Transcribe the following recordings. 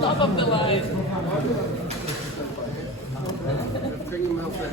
Top of the line. Bring him out there.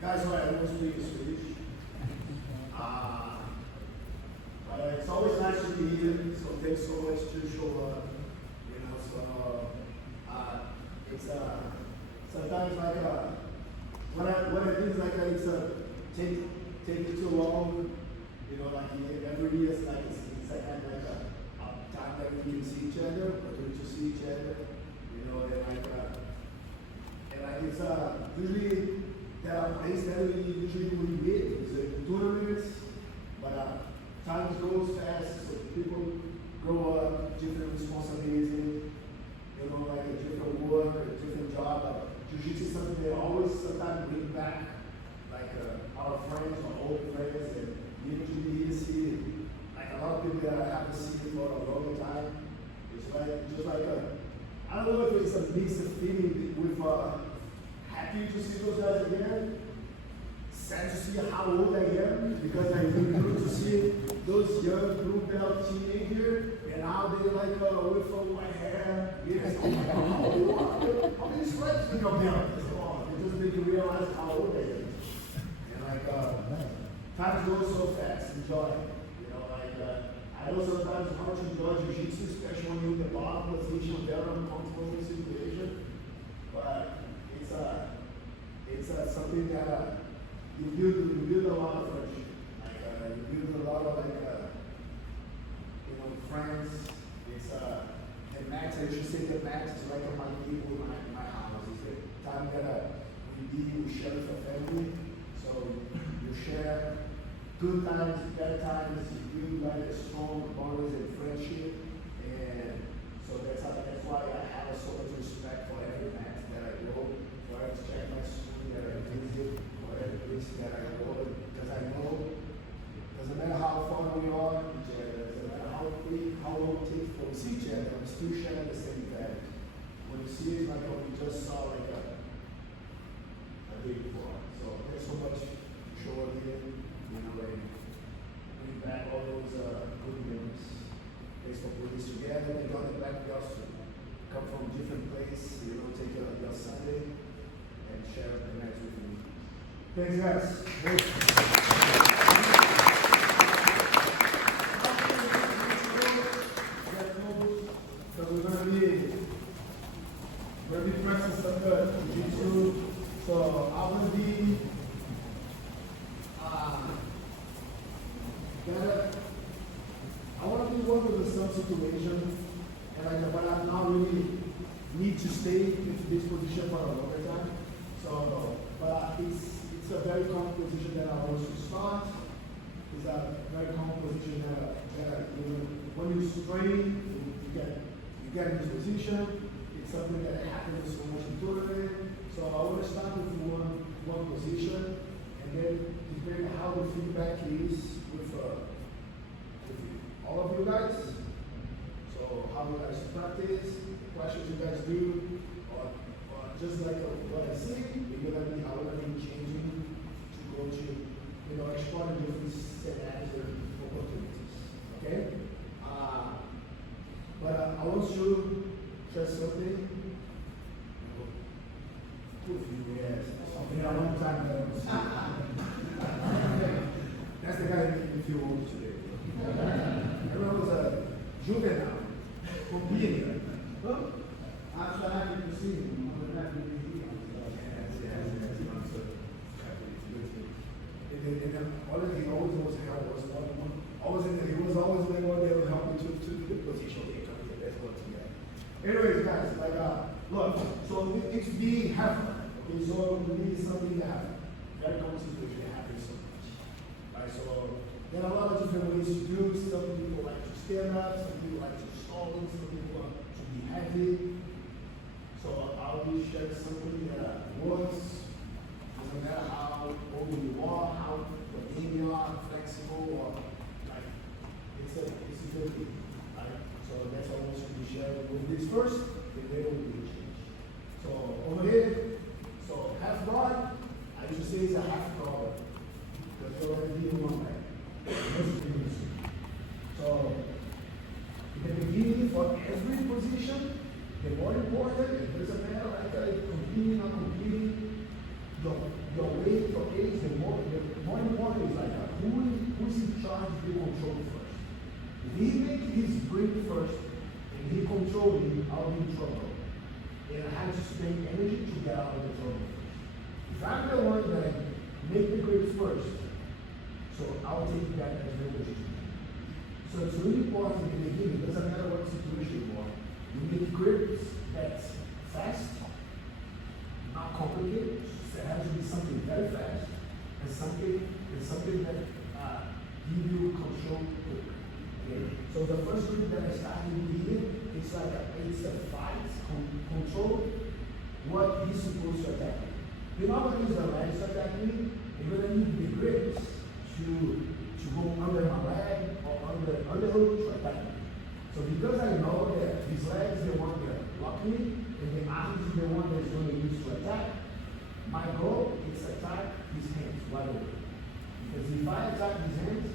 Guys, I don't speak Swedish. But it's always nice to be here, so thanks so much to show up. It's sometimes like what I think is like it's take it too long. Like every year it's like it's like kind of like a time that we can see each other, or to see each other. And it's usually. There are places that we usually meet, it's tournaments, but time goes fast, so people grow up, different responsibilities, like a different work, a different job. Jiu Jitsu is something they always sometimes bring back, like our friends or old friends, and even to be here to see, like a lot of people that I haven't seen for a long time. It's like, just like I don't know if it's a mixed feeling with, happy to see those guys again. Sad to see how old I am, because I really good to see those young blue belt teenagers, and now they're like with white hair. Yes. How many stripes in your belt? It just make you realize how old I am. And time goes so fast. Enjoy. I know sometimes it's hard to enjoy Jiu Jitsu, especially when you're in the bottom position, very uncomfortable situation. But it's something that you build a lot of friendship. You build a lot of friends. It's the max. I should say the max is like my people, my house. It's the time that we share with the family. So you share good times, bad times. You build like a strong bonds and friendship. And so that's why I have so much respect for every match that I go. To check my school that I visit, or every place that I go, because I know doesn't matter how far we are, doesn't matter how long it takes for we see each other, we still share the same values. When you see it, like what we just saw, like a day before. So thanks so much for showing here, and bring back all those good memories. Thanks for putting this together. We got it back. We also come from different places, take your Sunday. And share the match with me. Thanks, guys. So we're gonna be practicing some Jiu-Jitsu. So I'm gonna be I want to be working with some situation, and but I'm not really need to stay in this position for a longer time. So, but it's a very common position that I want to start. It's a very common position that when you train, you get in this position. It's something that happens so much in tournament. So I want to start with one position, and then depending on how the feedback is with all of you guys. So how you guys practice, questions you guys do, or just like what I see, we're gonna be changing to go to explore different scenarios and opportunities. Okay? But I want to share something with you. Yes, something a long time ago. That's the guy if you want today. Everyone was a juvenile. Compreende? Acho que é possível. He always knows how it was. He was always the one that would help me to the position. Anyways, guys, look, so it's being half, okay? Okay, so we need something that happens. Very common situation that happens so much. Right, so there are a lot of different ways to do. Some people like to stand up, some people like to stall, some people like to be heavy. So I'll be sharing something that works. Doesn't matter how old you are, how what age you are, flexible or like it's a good thing. Right? So that's what I want to be sharing with this first, and then we'll be change. So over here, so half guard, I used to say it's a half guard. Because you're already in one leg. So in the beginning for every position, the more important, it doesn't matter like competing or competing, your weight, your age, the more important is like who's in charge of the control first. If he makes his grip first and he controls it, I'll be in trouble. And I have to spend energy to get out of the trouble first. If I'm the one that make the grip first, so I'll take that as the So it's really important in the beginning, it doesn't matter what situation you are. You make grips that's fast, not complicated. It has to be something very fast, and something that give you control quick. Okay? So the first grip that I started with here, it's a fight, control what he's supposed to attack. You're not going to use the legs to attack me, you're going to need the grips to go under my leg or under the hook to attack me. So because I know that his legs is the one that block me, and the arms is the one that's going to use to attack, my goal is to attack his hands right away. Because if I attack his hands,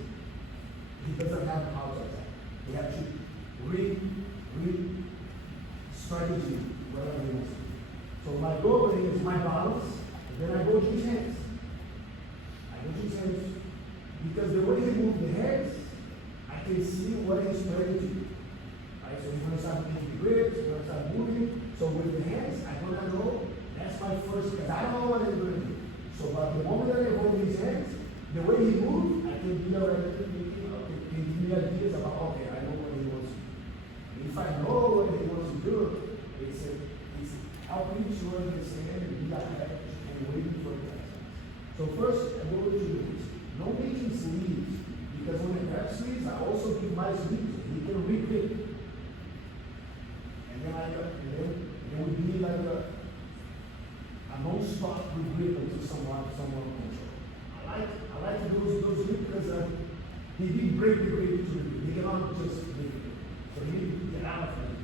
he doesn't have how to attack. He has to strategy, whatever he wants to do. So my goal is my balance, and then I go to his hands. Because the way he moves the heads, I can see what he's trying to do. Right? So he's going to start making the grips, he's going to start moving. So with the hands, I'm going to go. That's my first, because I don't know what he's going to do. So but the moment that I hold his hands, the way he moves, I can be already can give me ideas about, okay, I know what he wants to do. If I know what he wants to do, it's helping to understand and be ahead and waiting for the exercise. So first, I go to the knees. No making sleeves, because when I grab sleeves, I also give my sleeves. He can re-grip. And then it would be like a non-stop grip until someone control. I like to do those grips because he didn't break the grip to the grip. He cannot just break it. So he need to get out of it.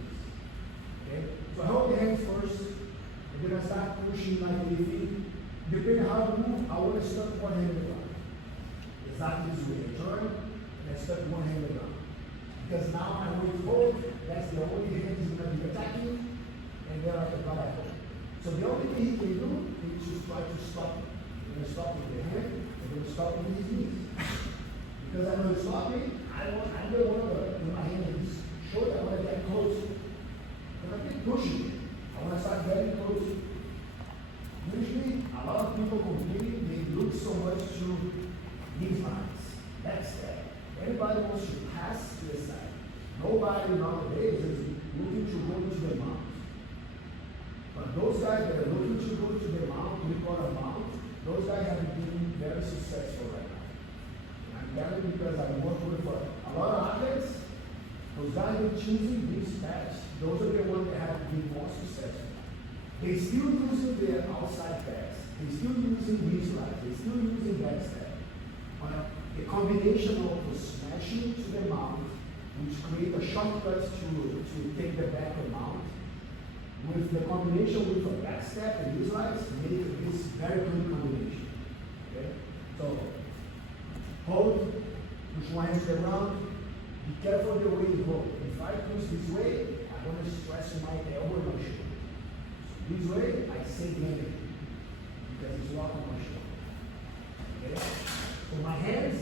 Okay? So I hold the hands first, and then I start pushing like the feet. Depending on how to move, I want to start one hand in the ground. Exactly this way. I turn and I step one hand around. Because now I'm going forward, that's the only hand he's going to be attacking, and then I can come back home. So the only thing he can do is just try to stop it. I'm going to stop with the hand, I'm going to stop with his knees. Because I'm going to stop it, I'm the one that with my hand in his shoulder, I want to get close. I'm going to keep pushing. I want to start getting close. Usually, a lot of people competing, they look so much to these lines. That's that. Everybody wants to pass to the side. Nobody nowadays is looking to go to the mount. But those guys that are looking to go to the mount, we call a mount, those guys have been very successful right now. And I'm telling you because I'm working with a lot of athletes, those guys are choosing these paths. Those are the ones that have been more successful. They're still using their outside pads. They're still using these slides. They're still using backstep. The combination of the smashing to the mount, which create a shortcut to take the back of the mount, with the combination with a backstep and these slides, make this very good combination. Okay? So hold, push one hand around, be careful the way you go. If I push this way, I'm going to stress my elbow and my shoulder. So this way, I save energy because it's locking my shoulder. Okay? So my hands,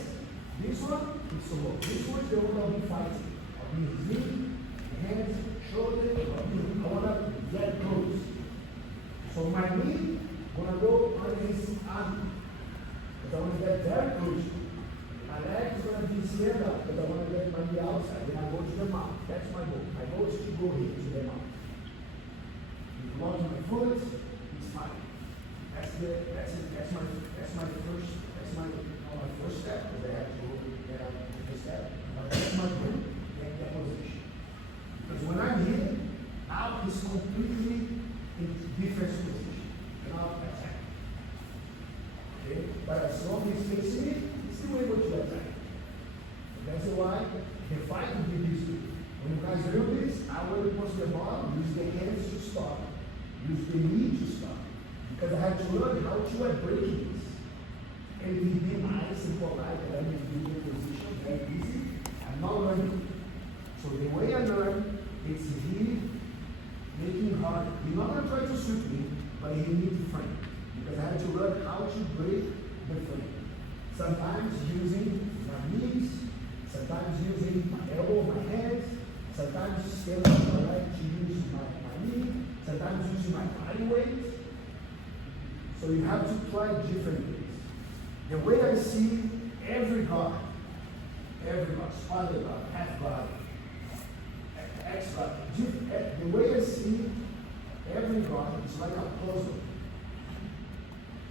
this one is slow. This one is the one I'll be fighting. I'll be his knee, hands, shoulder, I want to get close. So my knee, I'm going to go on his arm. Because I want to get very close. My leg is going to be stand up, because I want to get my knee outside. Then I go to the mouth. That's my goal. My goal is to go here to the mouth. If you go to my foot, it's fine. my first step, because I have to go get out the step. But that's my goal, get that position. Because when I'm here, now it's completely in different position. And now attack. Okay? But as long as he's facing it, he's still able to attack. And that's why the fight will be this way. When you guys do this, I will push the ball, use the hands to stop, use the knee to stop. Because I have to learn how to break this. And it will be nice and polite, and I will be in the position very easy. I'm not learning. So the way I learn, it's really making hard. You're not going to try to shoot me, but you need to frame. Because I have to learn how to break the frame. Sometimes using my knees, sometimes using my elbow, my hands, sometimes standing on my leg to use my knee, sometimes using my body weight. So you have to try different ways. The way I see every guard, spotted guard, half guard, X guard, the way I see every guard is like a puzzle.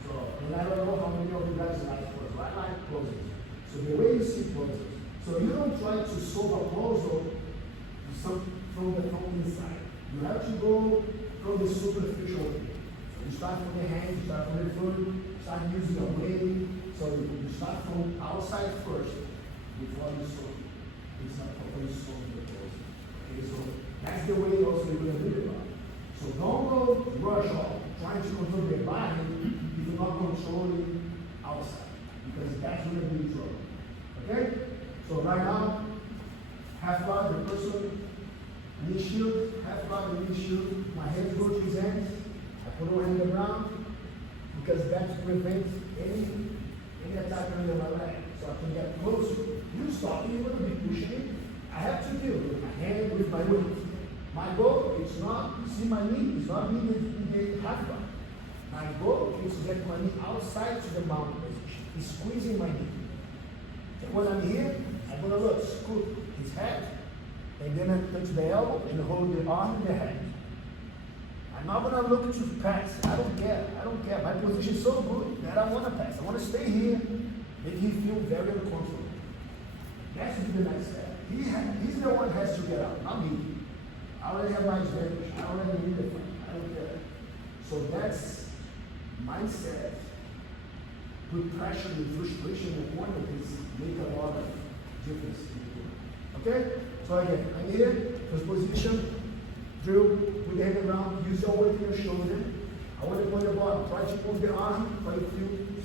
So, and I don't know how many of you guys like puzzles. I like puzzles. So the way you see puzzles. So you don't try to solve a puzzle from the inside. You have to go from the superficial way. So you start from the hands, you start from the foot, start using your weight. So you start from outside first before you solve. It's not before you solve the puzzle. Okay, so that's the way also you're going to do it. So don't go rush off trying to control your body if you're not controlling outside. Because that's going to be in trouble. Okay? So right now, half guard, the person, knee shield, half guard, knee shield. My hands go to his hands. I put one in the ground because that prevents any attack under my leg. So I can get closer. You stop me, you're going to be pushing me. I have to deal with my hand, with my weight. My goal is not, see my knee, it's not me to get half guard. My goal is to get my knee outside to the mountain position. He's squeezing my knee. And when I'm here, I'm going to look, scoop his head, and then I touch the elbow and hold the arm and the head. I'm not going to look to pass. I don't care. My position is so good that I want to pass. I want to stay here, make him feel very uncomfortable. That should be the next step. He's the one who has to get out, not me. I already have my advantage. I already need the fight. I don't care. So that's mindset. Put pressure and frustration in the corner is make a lot of difference. Okay? So again, I'm here, first position, drill with the hand around, use your weight in your shoulder. I want to put the bottom, try to move the arm, try to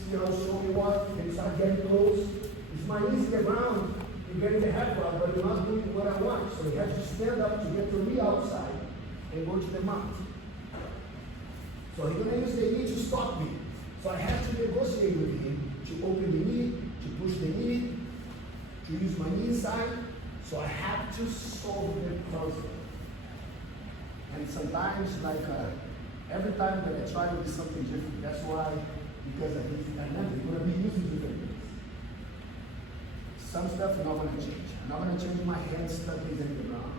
see how strong you are, and start getting close. If my knees the ground, you're getting the head guard, but you're not doing what I want. So you have to stand up to get your knee outside and go to the mount. So he's going to use the knee to stop me. So I have to negotiate with him to open the knee, to push the knee, to use my knee inside. So I have to solve the puzzle. And sometimes, every time that I try to do something different, that's why, because I know you're going to be using different things. Some stuff I'm not going to change. I'm not going to change my hands stuck in the ground.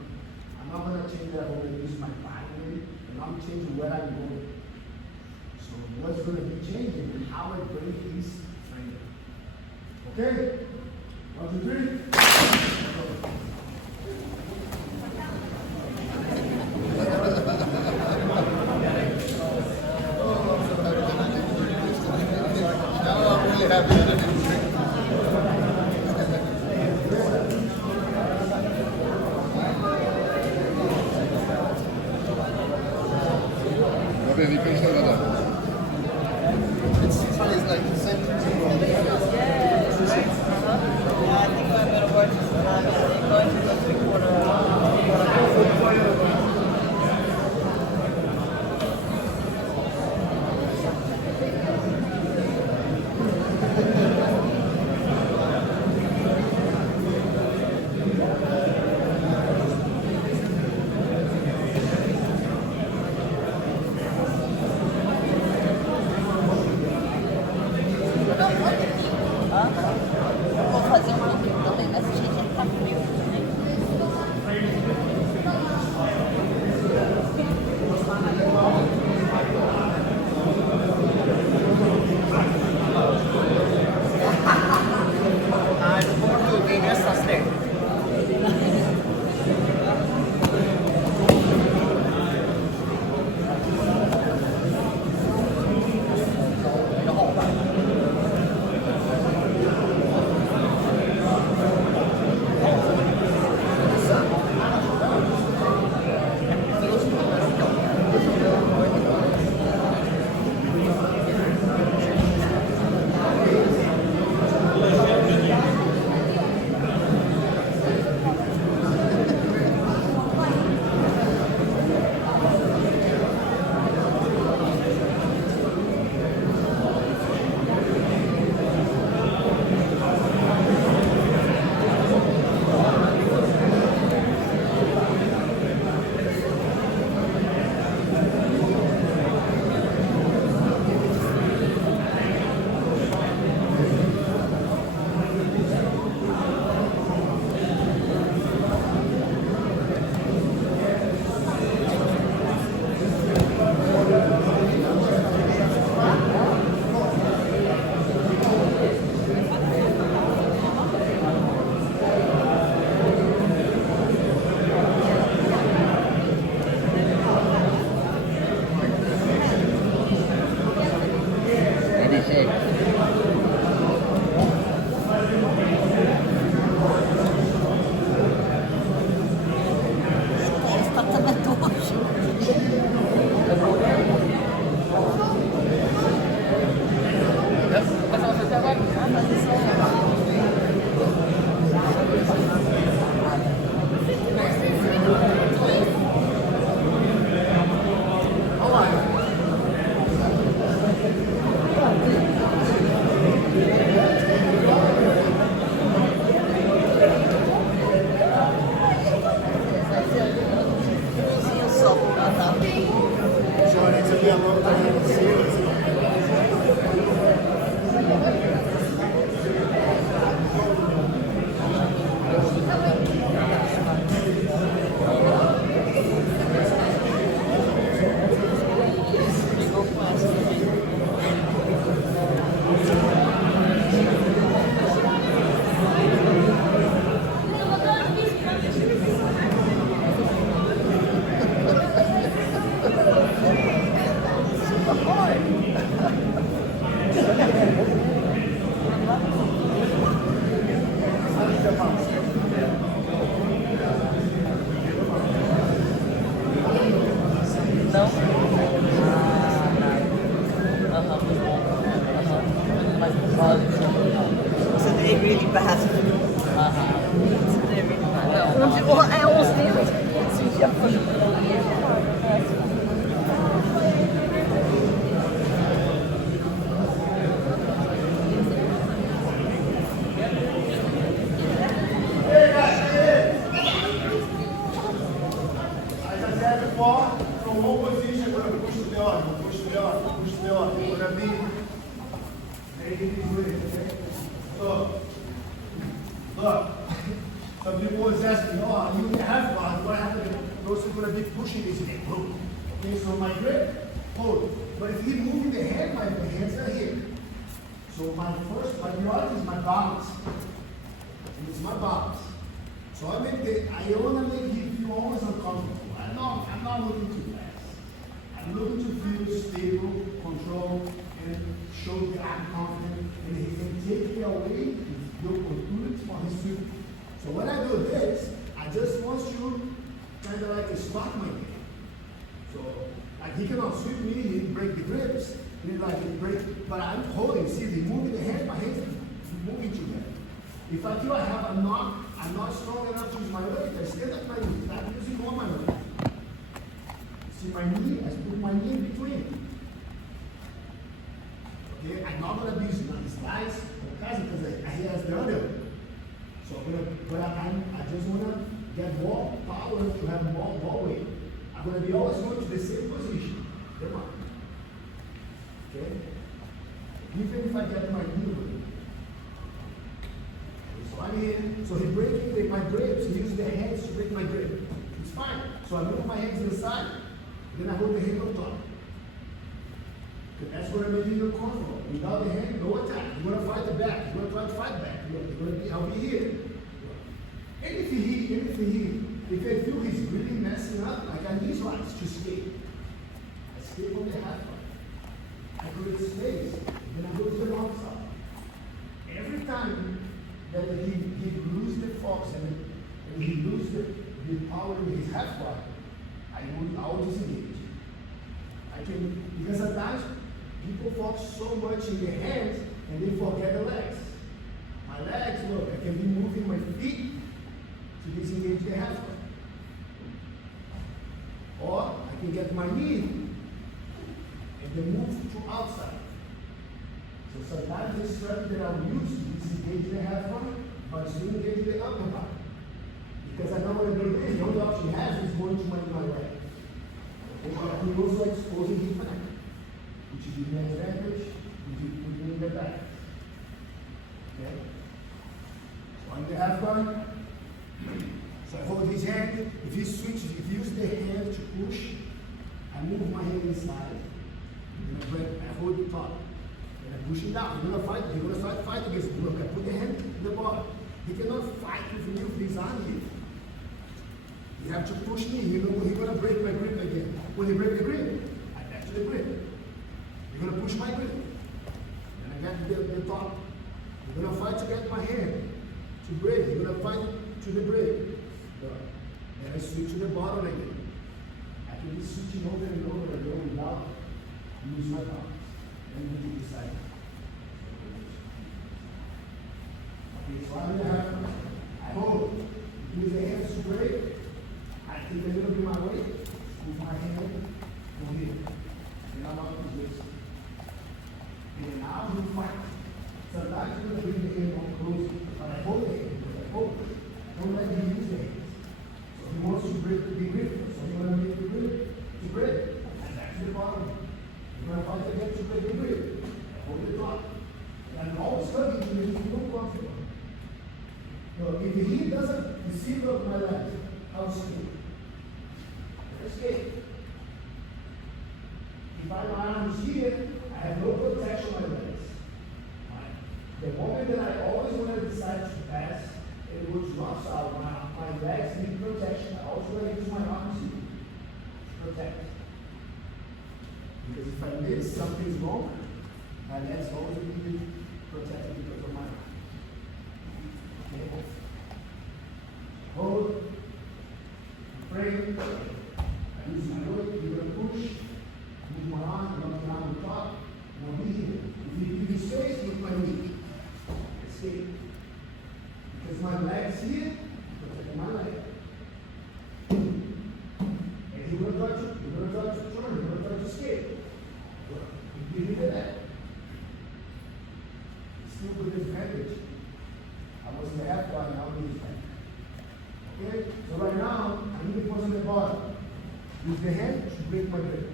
I'm not going to change that I want to use my body. And I'm changing where I'm going. So what's going to be changing is how I break his frame. Okay? 1, 2, 3. Sì. È stata una doccia. Io so come andare. So needs to be a long time to see it. Não? Mas pode. Você tem really bad. Você tem really bad. Onde é os dedos? Sim, já foi. As I said before, from one position, we're going to push to the other, push to the other, push to the other. We're going to be making this way, okay? So, look, some people always ask me, oh, you can have guard, what happened? Those are going to be pushing this leg. Okay, so my grip, hold. But if he's moving the hand, my hands are here. So my priority is my balance. It's my balance. So I want to make him feel always uncomfortable. I'm not looking to fast. I'm looking to feel stable, control, and show that I'm confident, and he can take me away the opportunity for his sweep. So when I do this, I just want you kind of like to stop my game. So like he cannot sweep me, he break the grips, he like he break, but I'm holding. See, he moving the hand, my hands are moving together. If I feel I'm not strong enough to use my leg, I stand up my knee. I'm using all my leg. See my knee? I put my knee in between. Okay, I'm not gonna be slice because he has the other. So I just wanna get more power to have more weight. I'm gonna be always going to the same position. Come on. Okay? Even if I get my knee with it. So I'm here, so he's breaking my grips, he uses the hands to break my grip. It's fine. So I move my hands inside, then I hold the hand on top. That's what I'm making you comfortable. Without the hand, no attack. You're gonna fight the back. You're gonna try to fight back. I'll be here. And if I feel he's really messing up, like I need slides to escape. Escape on the half line. I create space, then I go to the wrong side. Every time that he loses the focus and he loses the power in his half line, I will disengage. Because sometimes people focus so much in their hands and they forget the legs. My legs, look, I can be moving my feet to disengage the half line. Or I can get my knee and then move to outside. So sometimes this strategy that I'll use to disengage the half line, but still engage the upper body. Because I know what I'm doing. The only option he has is going to my leg. He also exposing his back, which is the advantage, which is putting the back. Okay? So on the half guard, so I hold his hand. If he switches, if he uses the hand to push, I move my hand inside. And I hold the top. And I push him down. You're gonna fight, you're gonna start fighting against him. Look, I put the hand in the bottom. He cannot fight with me with his arm here. You have to push me. He's gonna break my grip again. When he breaks the grip, I back to the grip. You're gonna push my grip. the top. You're gonna fight to get my hand, to break. You're gonna fight to the break. Then I switch to the bottom again. I can be switching over and over again without using my thumbs. And we do this side. Okay, so I'm gonna have, I hold. Use the hands to break. I take a little bit of my weight, move my hand from here. And I'm up to this. And now we fight. Sometimes you're going to bring the hand on close, but I hold the hand, because I hold it. Don't let him use the hands. So he wants to break the big grip, so you're going to make the grip to break. And back to the bottom. You're going to fight again to break the grip. Hold the top. And always hugging you, you feel comfortable. No, if he doesn't receive of my legs, I'll escape. Escape. If my arms here, I have no protection on my legs. The moment that I always want to decide to pass, it will drop out. My legs need protection. I also use my arms here to protect. Because if I miss, something's wrong, my legs always need protected because of my arms. Okay. Hold. Frame. I use my weight. You're going to push. Move my arm. I'm going to on the top. And I'll be here. If you give me space, with my knee. Escape. Because my leg's here, protecting my leg. And you're going to try to turn. You're going to try to escape. You did that. Still with advantage. I was in the half guard, now I'm in the back. Okay? So right now, I need to put on the bottom. Use the hand to break my grip.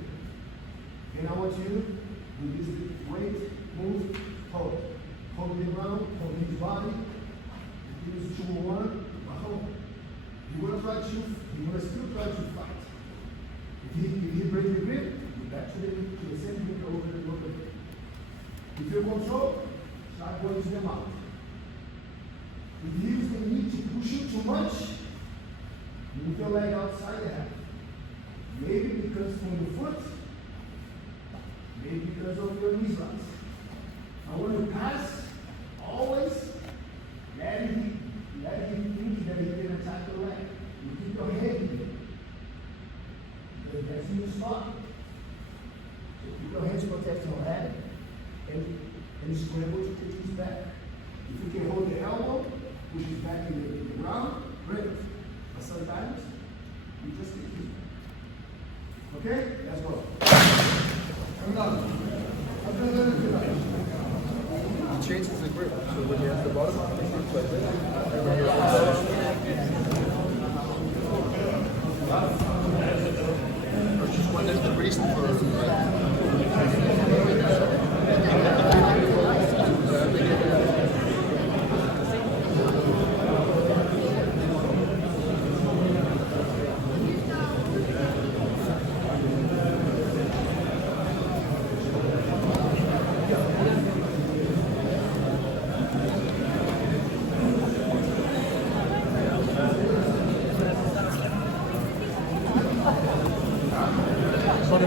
And I want you to use the weight, move, hold. Hold the ground, hold his body. Use 2 or 1, hold. You're going to still try to fight. If he breaks the grip, you back to the same grip over and over again. If you control, start going to the mouth. If you use the knee to push you too much, move your leg outside the half. Maybe because from the foot, maybe because of your knee slots. I want to pass, always let him think that he can attack your leg. You keep your head in. Because that's in the spot. So keep your hands protecting your head and scramble to take his back. If you can hold the elbow, push his back in the ground, great. But sometimes you just take his back. Okay? Let's go. He changes the grip, so when you have the bottom, he grips like this. Or just when there's the reason for What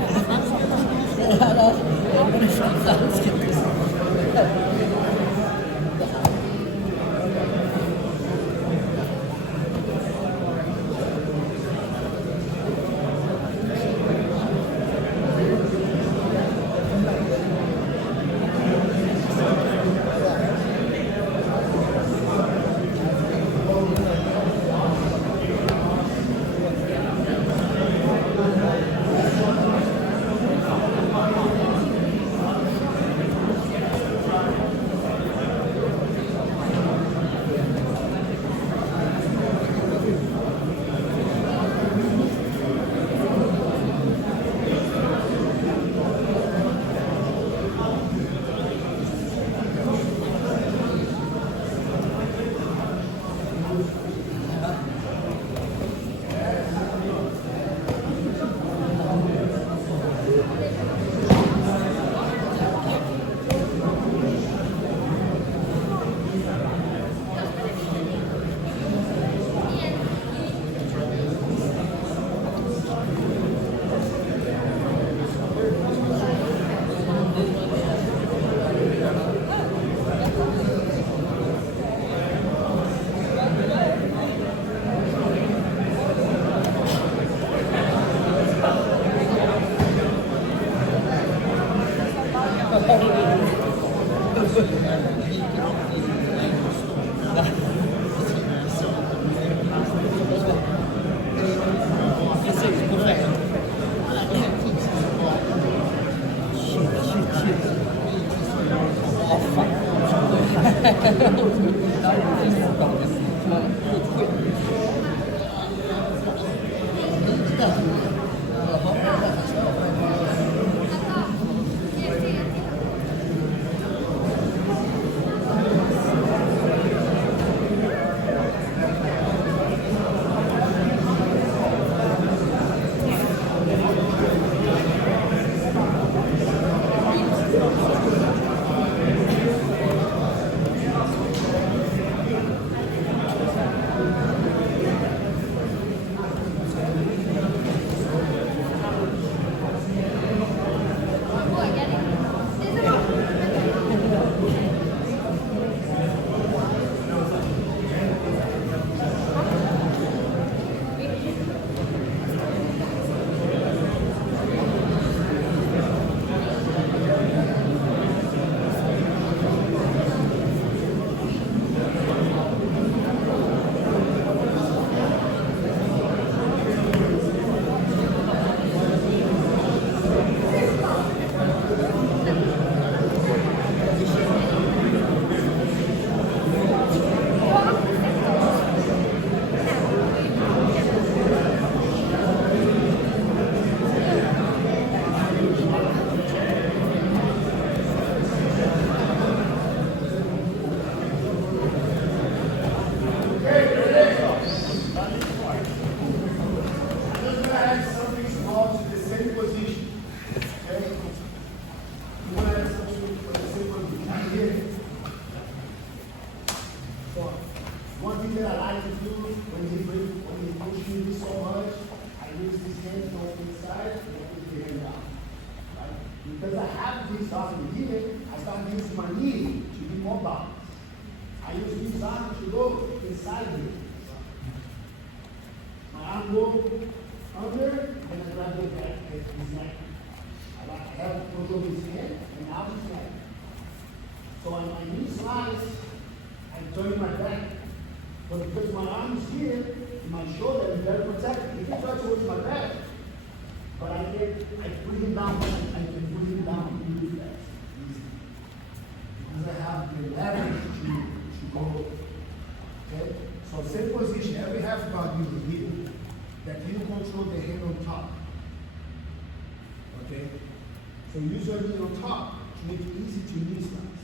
So use your knee on top to make it easy to knee slice.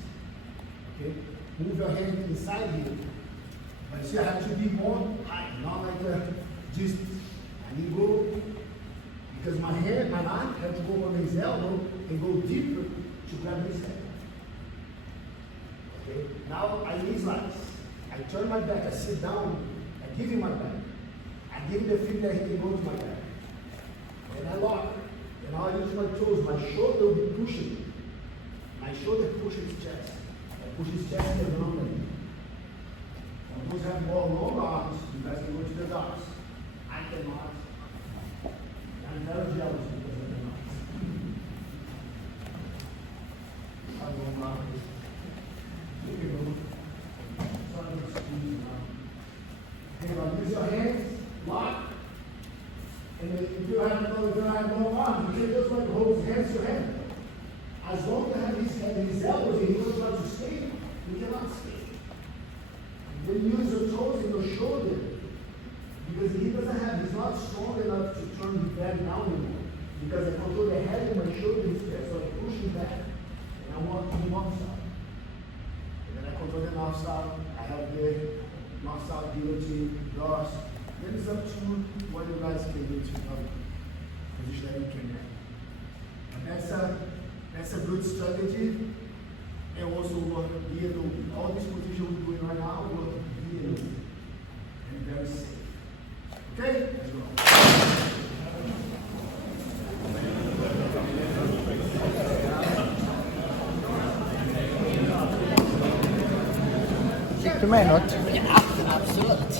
Okay? Move your hand inside here. But you see, I have to be more high, not like just, I need to go, because my hand, my arm has to go on his elbow and go deeper to grab his head. Okay? Now I knee slice. I turn my back, I sit down, I give him my back. I give him the feet that he can go to my back. And I lock. And now I use my toes, my shoulder will be pushing. My shoulder pushes his chest. I push his chest and around him. When those have more long arms, you guys can go to the arms. I cannot. I'm very jealous because I cannot. I will not. Here we go. Sorry, excuse me now. Okay, now use your hands, lock. And if you have no arm, you can just like hold his hands to hand. As long as you have his head and his elbows and he doesn't try to skate, you cannot skate. Then use your toes and your shoulder. Because he doesn't have, he's not strong enough to turn his back down anymore. Because I control the head and my shoulder is there. So I push him back. And I want him off side. And then I control the north side. I have the north side guillotine, doors. Then it's up to what you guys can do to help position that you can get. And that's a good strategy. And also work here, all this position we're doing right now, work here and very safe. Okay? Let's go. 'Fick du med något? Ja, absolut.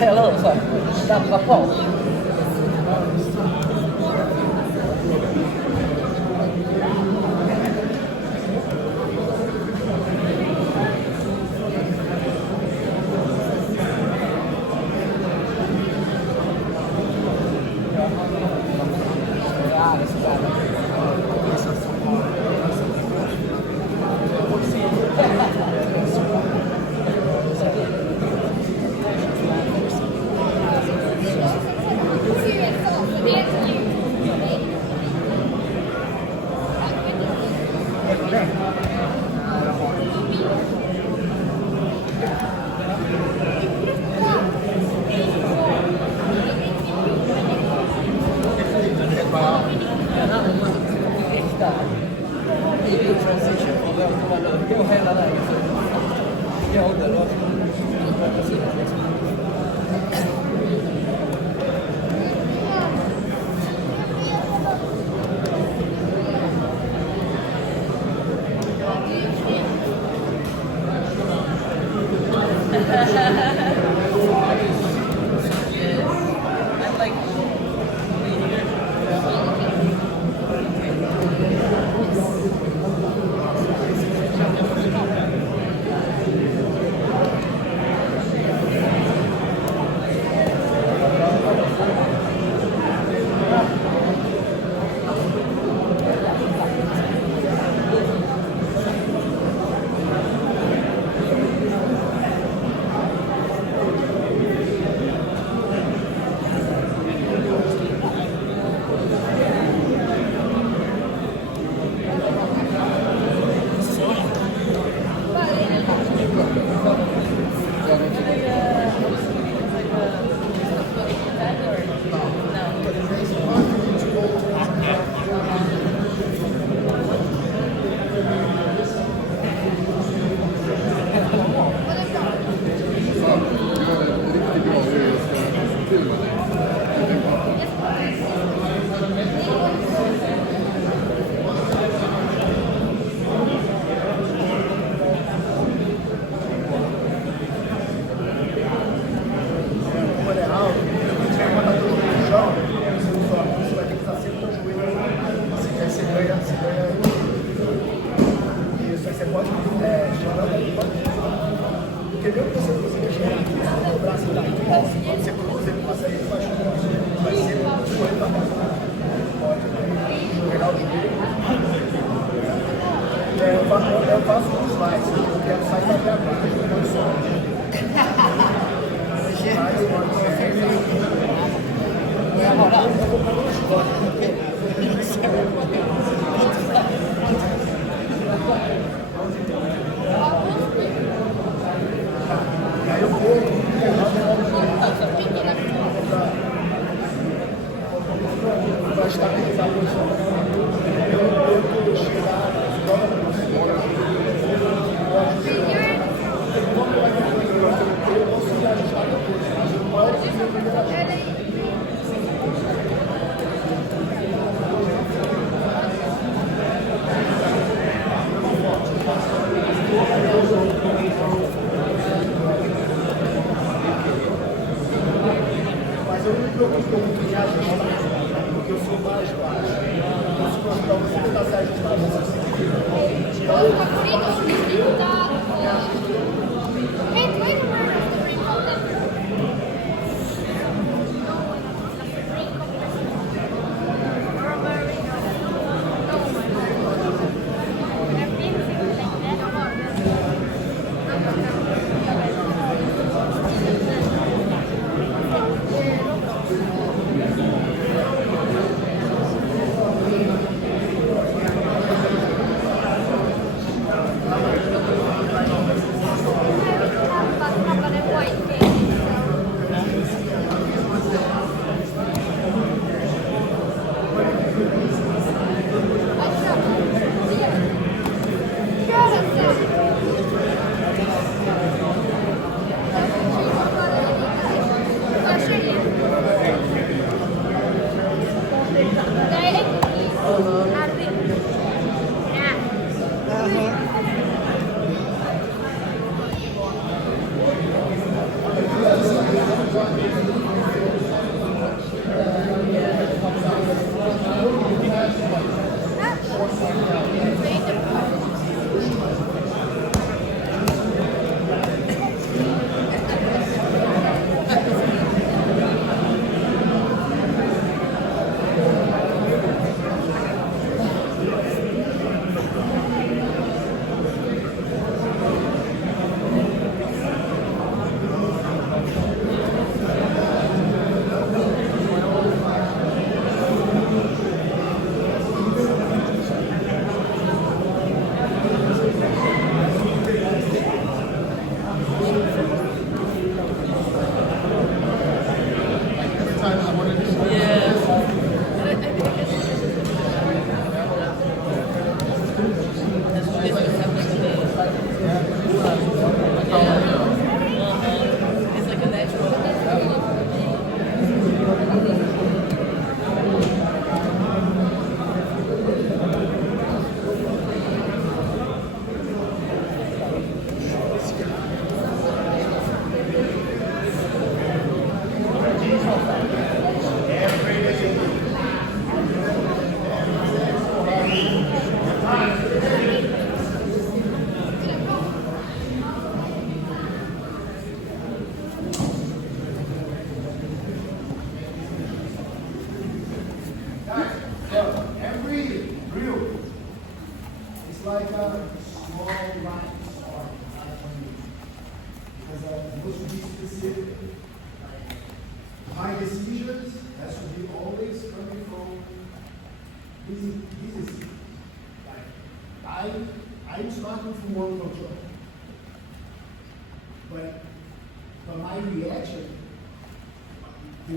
Eller hur? Så här, dampa på. Eu faço uns slides, eu quero sair da minha barra, depois só. Aí eu vou para estabilizar a posição. Eu tento chegar mas eu não me preocupo muito em ajustar, porque eu sou mais baixo. Então, você tentar se ajustar, você supposed to be specific. Like, my decisions has to be always coming from this. Like, I'm starting from one control. But my reaction, the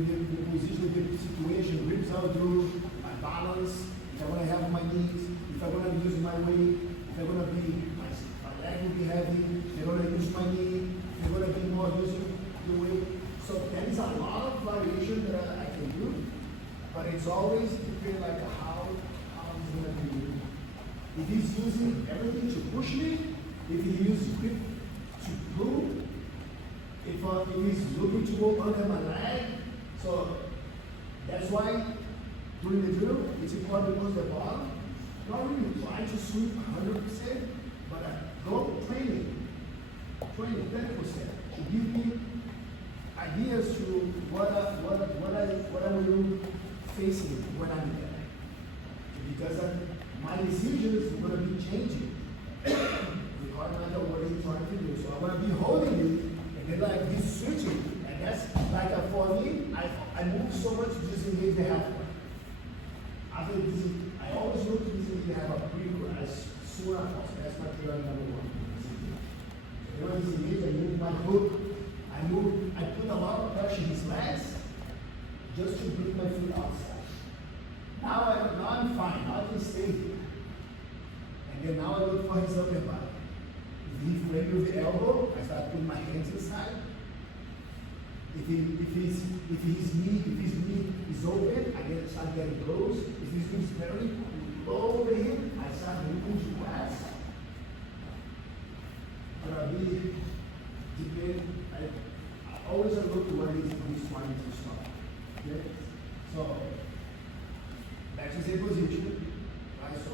position, the situation, grips I'll do, my balance, if I'm gonna have my knees, if I'm gonna use my weight, if I'm gonna be, my leg will be heavy, if I'm gonna use my knee, if I'm gonna be more using the weight. So there is a lot of variation that I can do, but it's always depending like how it's gonna be used. If he's using everything to push me, if he uses grip to pull, if he's looking to go under my leg, so that's why during the drill, it's important to close the bottom. Not really try to sweep 100%, but go training 30% to give me ideas to what I will do facing when I'm there. Because my decisions are going to be changing. Regarding what he's trying to do. So I'm going to be holding it, and then like he's switching. And that's like for me, I move so much to disengage the half guard. After this, I always look to disengage the half guard pretty good as soon as possible. That's my priority number one. So when I disengage, I move my hook. I put a lot of pressure in his legs just to bring my feet outside. Now I'm fine. Now I can stay here. And then now I look for his upper body. If he frames with the elbow, I start putting my hands inside. If his knee is open, I start getting close. If his knee is very low over him, I start moving to pass. But I really depend. I always look to what he's trying to stop. Okay? So that's the same position. Right? So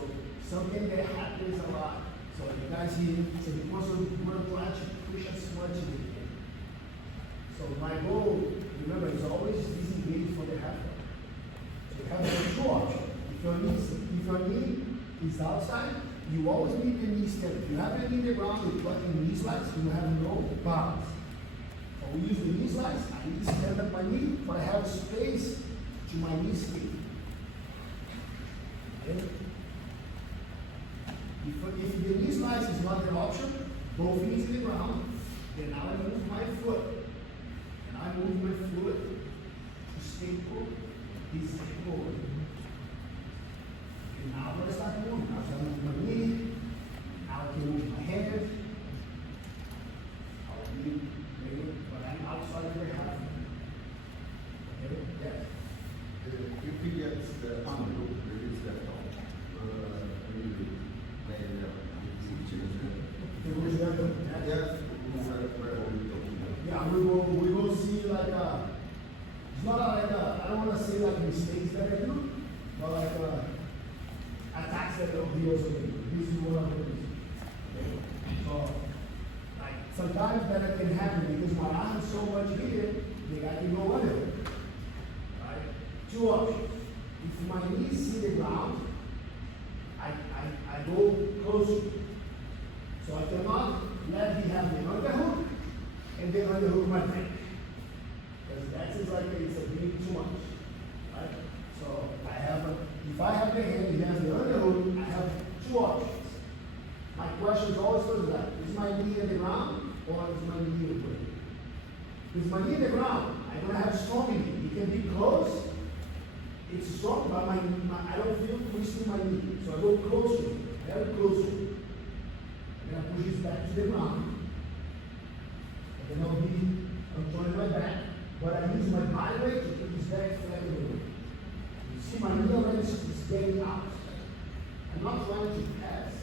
something that happens a lot. So you guys here, so you want to try to push as much as you can. So my goal, remember, is always disengage for the half guard. So you have two options. If your knee is outside, you always need the knee stand. If you have a knee in the ground with plucking knee slides, you have no balance. So we use the knee slides, I need to stand up my knee, but I have space to my knee skate. Okay? If the knee slice is not an option, both knees in the ground, then now I move my foot. And I move my foot to stay put, this forward. And now I'm going to start moving. Now I move my knee, now I can move my hand. I'll be ready, but I'm outside of the half. Okay? Yes. If he gets the underhook, release that off. Yeah, we will see like it's not like I don't want to say like mistakes that I do, but like attacks that he also do. This is one of them. Okay? So like sometimes that can happen because my arm is so much here, the guy can go under it. Right? Two options. If my knees hit the ground, I go closer. So I cannot let him have the underhook and then underhook my neck. Because that is like it's a bit too much. Right? So if I have the hand, he has the underhook, I have two options. My question is always goes like, is my knee in the ground or is my knee in the ground? If my knee in the ground, I'm gonna have strong knee. It can be close. It's strong, but I don't feel twisting my knee. So I go closer, very close. And then I push his back to the ground. And then I'm joining my back, but I use my body weight to keep his back flat in the room. You see my knee already is getting out. I'm not trying to pass.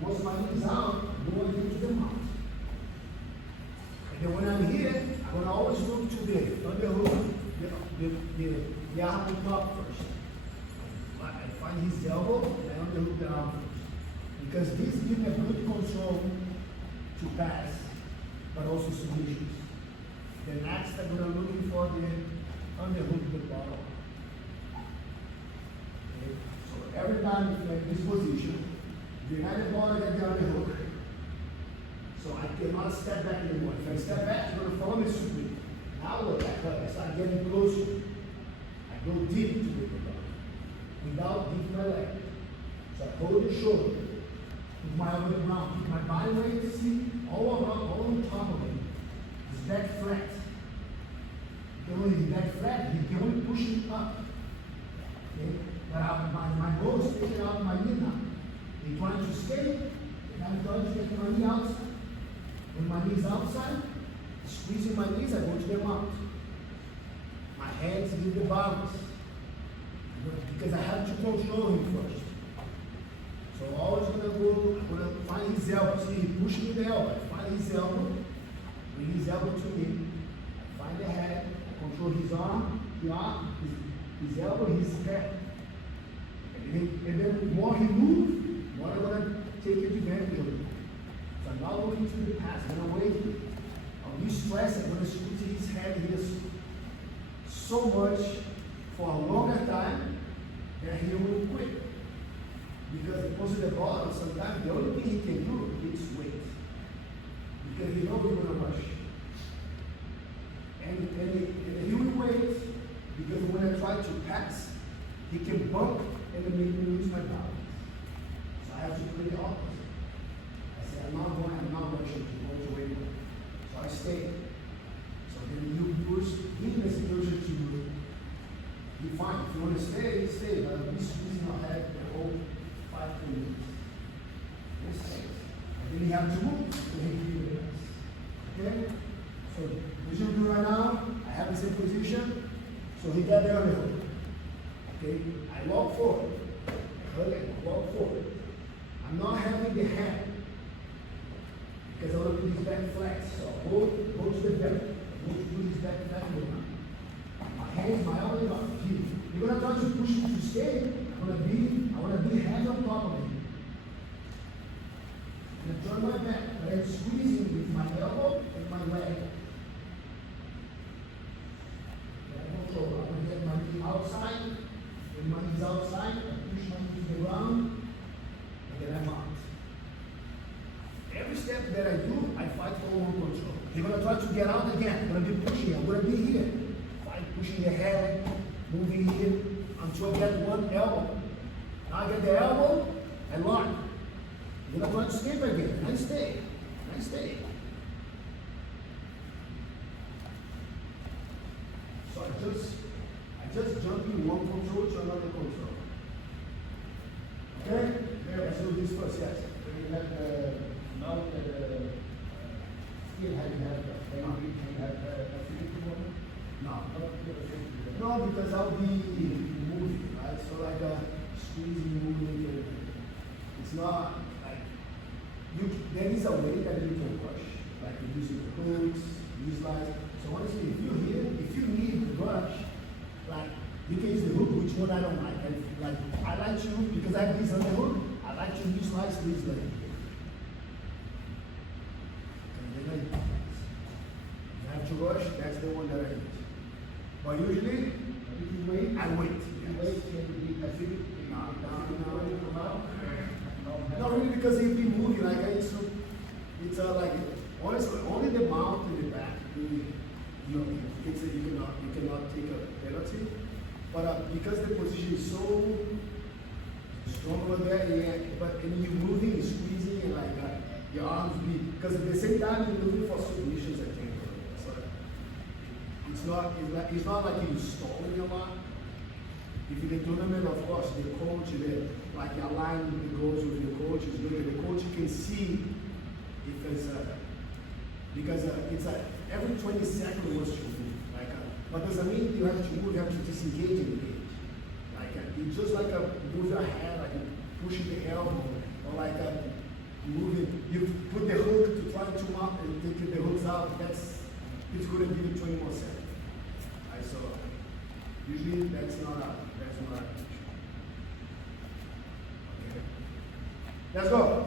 Once my knee is out, I'm going into the mount. And then when I'm here, I'm going to always look to the underhook, the arm on top first. I find his elbow and I underhook the arm first. Because this gives me a good control to pass, but also submissions. The next I'm going to looking for the underhook the bottom. Okay? So every time you make this position, you're not the bottom at the underhook. So I cannot step back anymore. If I step back, you're going to fall promise you. Now look, I start getting closer. I go deep to the body, without deep my leg. So I hold the shoulder, put my elbow on the ground, keep my body weight, see, all around, all on top of me. His back flat. When his back flat, he can only push it up. Okay? But my goal is taking out my knee now. He's trying to skate, and I'm trying to get my knee outside. When my knee is outside, squeezing my knees, I go to the mount. My hands in the balance. Because I have to control him first. So always I'm gonna find his elbow. See, he pushed me the elbow. I find his elbow, bring his elbow to me. I find the head, I control his arm, his elbow, his head. And then the more he moves, the more I'm gonna take advantage of it. So I'm not looking to the past, I'm gonna wait. I'll be stressed, I'm gonna squeeze his head here so much for a longer time that he will quit. Because because of the bottom, sometimes the only thing he can do is wait. Because he knows we're gonna rush. And he will wait, because when I try to pass, he can bump and then make me lose my balance. So I have to play the opposite. I say, I'm not rushing to go to wait. So I stay. So then you push, give this closer to you. You find, if you want to stay, stay. But I'll be squeezing your head the whole 5 minutes. Just stay. And then you have to move. Okay? So, what you do right now, I have the same position. So he got there on the hook. Okay? I walk forward. I hug and walk forward. I'm not having the hand. Because I want to do his back flat. So hold to the back. I want to do his back flat. My hands, my elbow, you're gonna try to push him to stay. I wanna be hands on top of him. And I turn my back, but I'm squeezing with my elbow and my leg. I'm gonna get my knee outside. When my knee's outside, I push my knee to the ground, and then I'm out. Every step that I do, I fight for one control. You're gonna try to get out again. I'm gonna be pushing. I'm gonna be here. Pushing the head, moving here until I get one elbow. Now I get the elbow and lock. You're gonna try to escape again. And stay. And stay. So I just jump in one control to another control. Okay? Let's do this first, yes. You have now still have No, because I'll be moving, right? So like squeezing, moving, it's not like there is a way that you can push, like using the hooks, use like. So honestly, if you need to rush, like you can use the hook, which one I don't like. And like I like to, because I have this on the hook, I like to use my squeeze leg. And then I have to rush, that's the one that I use. But usually, if you wait, I wait. You wait, I feel not really, because if you move, like I used to, it's like honestly only the mount and the back. You cannot take a penalty. But because the position is so strong over there, yeah. But when you're moving, you're squeezing, and like your arms be, because at the same time you're moving for submissions, I think. It's not like you're stalling a lot. If you can tournament, of course, the coach, like you align the goals with the coach, is good. The coach can see if it's because it's every 20 seconds wants to move. Like, but doesn't mean you have to move, you have to disengage in the cage. Like it's just like move your hand, like pushing the elbow, or like moving. You put the hook to try to mount and take the hooks out. It's going to give you 20 more seconds. So usually that's not a okay. Let's go.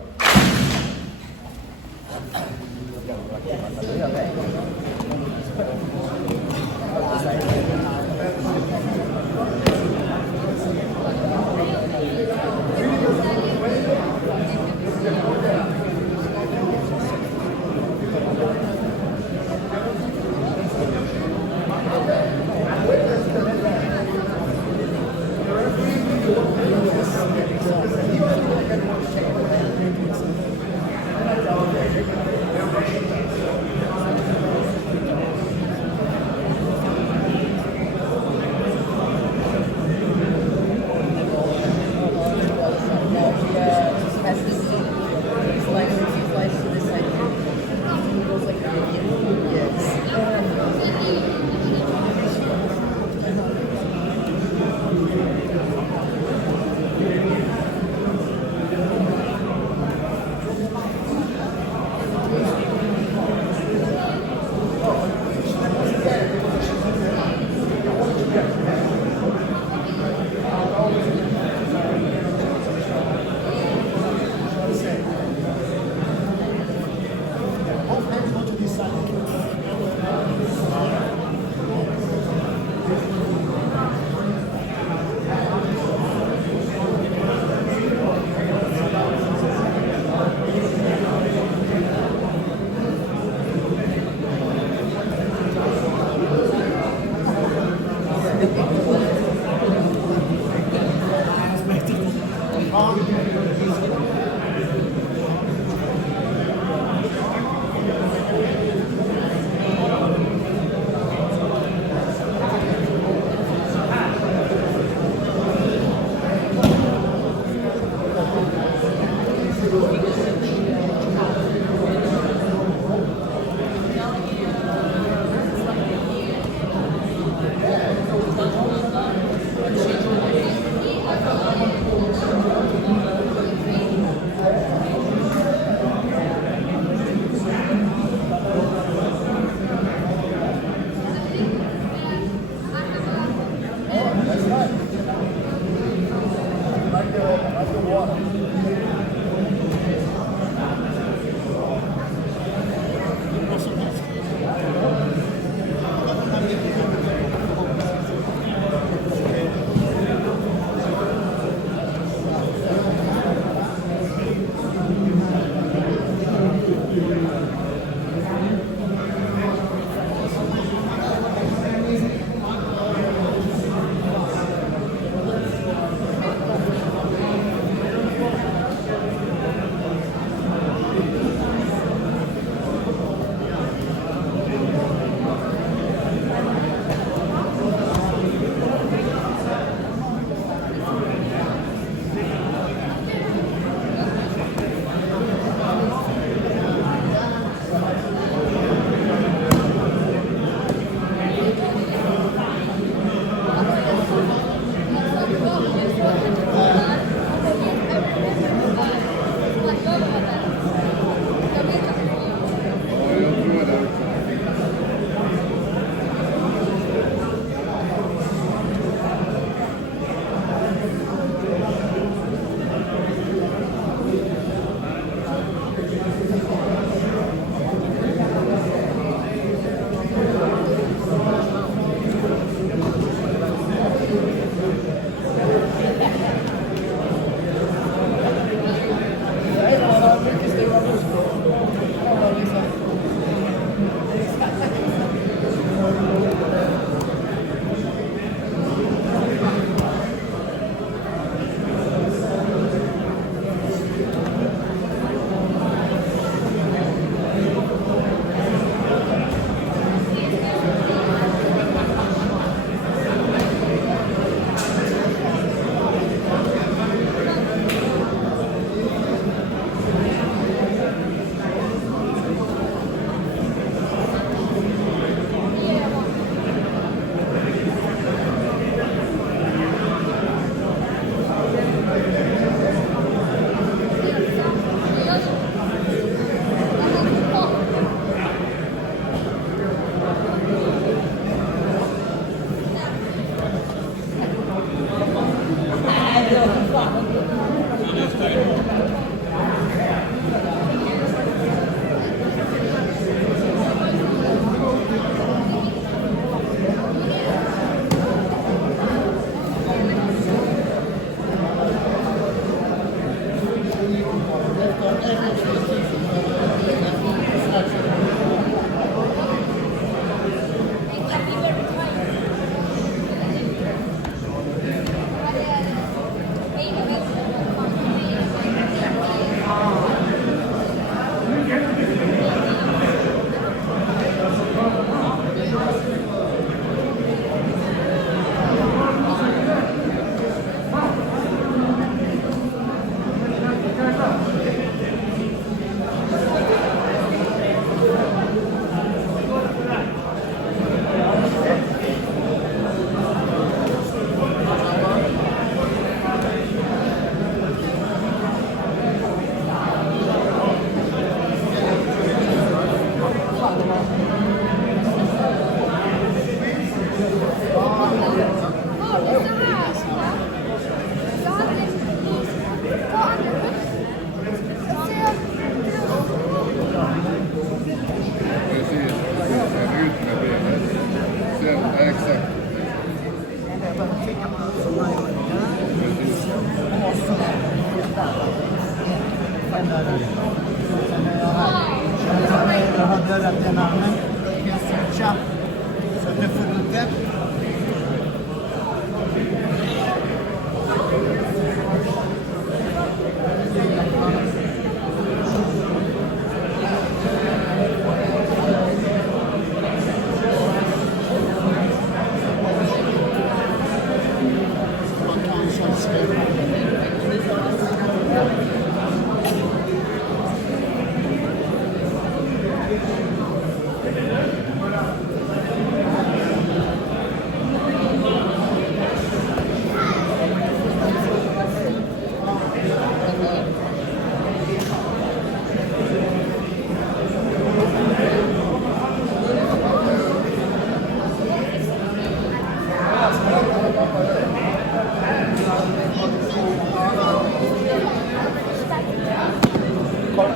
Med fırlatacak.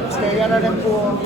Ska jag göra den på...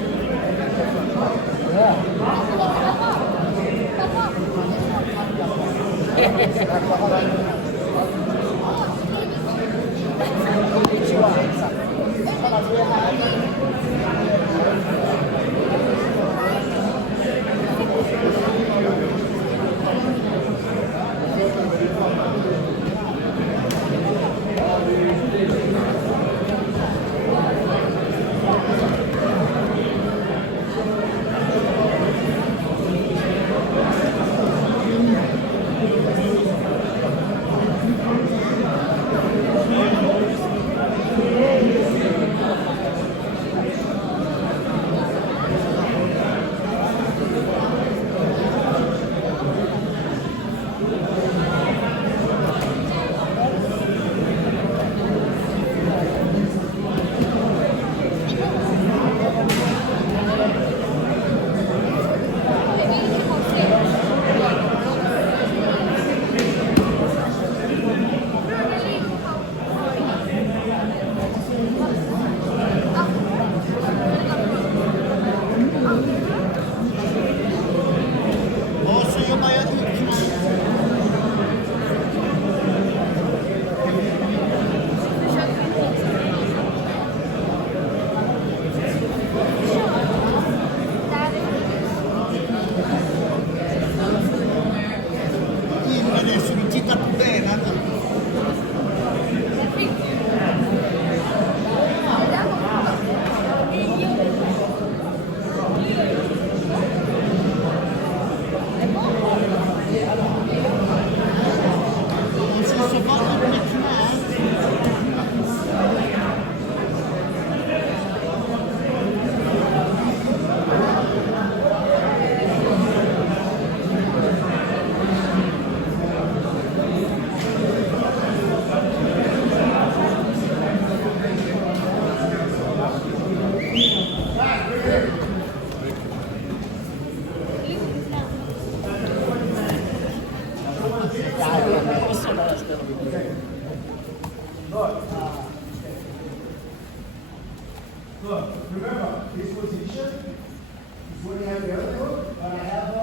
Look, remember, this position is when you have the other hook, but I have a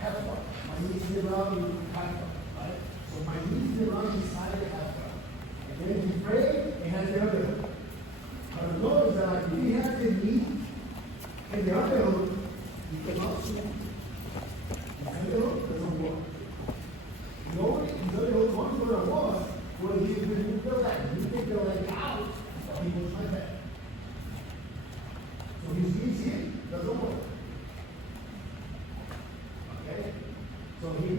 half bar. My knees is around in half bar, right? So my knees is around inside the half bar. And then you pray and have the other hook. But notice that like, if you have the knee and the other hook, you cannot swing. The other hook doesn't work. You know, the other hook, once you're at once, when you move the leg, you take the leg out, he goes like that. So his knees here doesn't work. Okay? So when he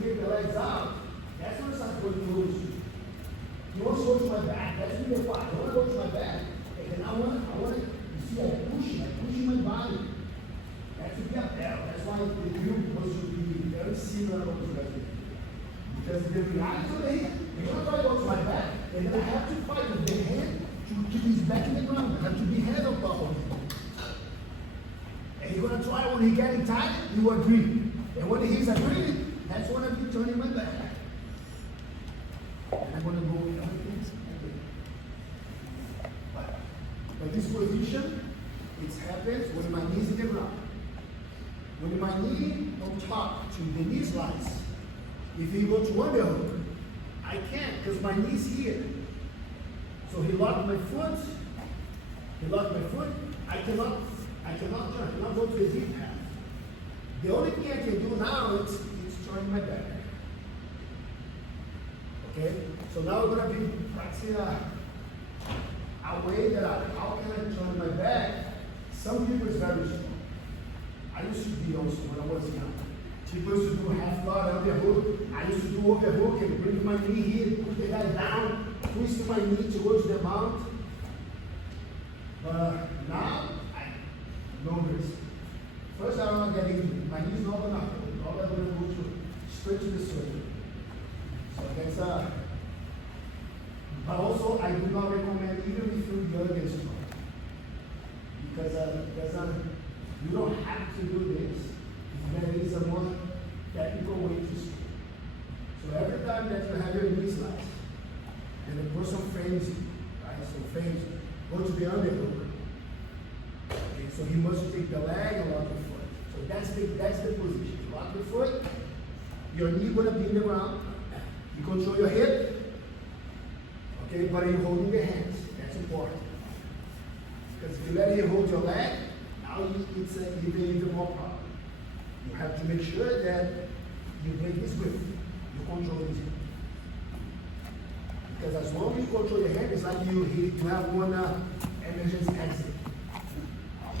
take the legs out, that's when it's not going to lose. He wants to go to my back. That's really why. I want to go to my back. And then I want to, you see, I'm pushing my body. That should be up there. That's why the view was to be very similar to the rest. Because the reality of the hand, you're going to try to go to my back, and then I have to fight with the hand to keep his back in the ground. I have to be head on top of him. And he's going to try, when he getting tight, you agree. And when he's agreeing, that's when I'm turning my back. And I'm going to go with other things. But this position, it happens when my knees in the ground. When my knee on top to the knee slice, if you go to underhook, I can't because my knee's here. So he locked my foot. I cannot turn. I cannot go to the deep path. The only thing I can do now is join my back. Okay? So now we're gonna be practicing a way that how can I join my back? Some people is very strong. I used to be also when I was young. People used to do half guard, overhook. I used to do overhook and bring my knee here, put the guy down, twist my knee to go to the mount. But now, no risk. First, I don't want to get injured. My knee's not going to hold. All I'm going to go straight to the surgery. So that's but also, I do not recommend even if you're young and strong. Because you don't have to do this. There is a more technical way to speak. So every time that you have your knee sliced, and the person frames you, right? So frames you, go to the underhook. Okay, so he must take the leg and lock the foot. So that's the position. Lock the foot, your knee gonna be in the ground. You control your hip, okay, but you're holding the hands. That's important. Because if you let him hold your leg, now it's even more problem. You have to make sure that you break this grip. You control this grip. Because as long as you control your hand, it's like you have one emergency exit.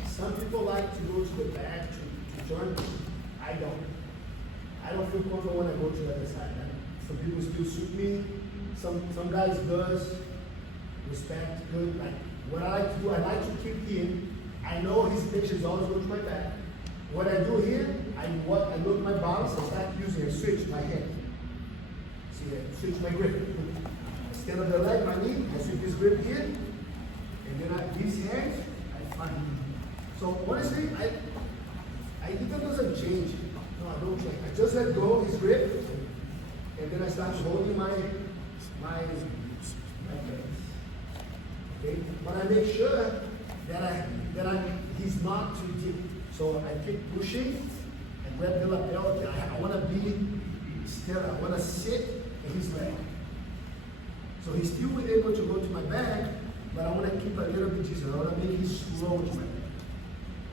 Some people like to go to the back to join. I don't. I don't feel comfortable when I go to the other side. Some people still suit me. Some guys does. Respect, good. Like what I like to do, I like to keep him. I know his intention is always go to my back. What I do here, I look at my balance, I start using a switch my hand. See, I switch my grip. I stand on the leg, my knee, I switch this grip here, and then these hands, I find. So honestly, I even doesn't change. No, I don't change. I just let go of his grip, and then I start holding my hands. Okay? But I make sure that he's not too deep. So I keep pushing and grab the lapel. I want to be still. I want to sit in his leg. So he's still able to go to my back, but I want to keep a little bit easier. I want to make him slow to my back.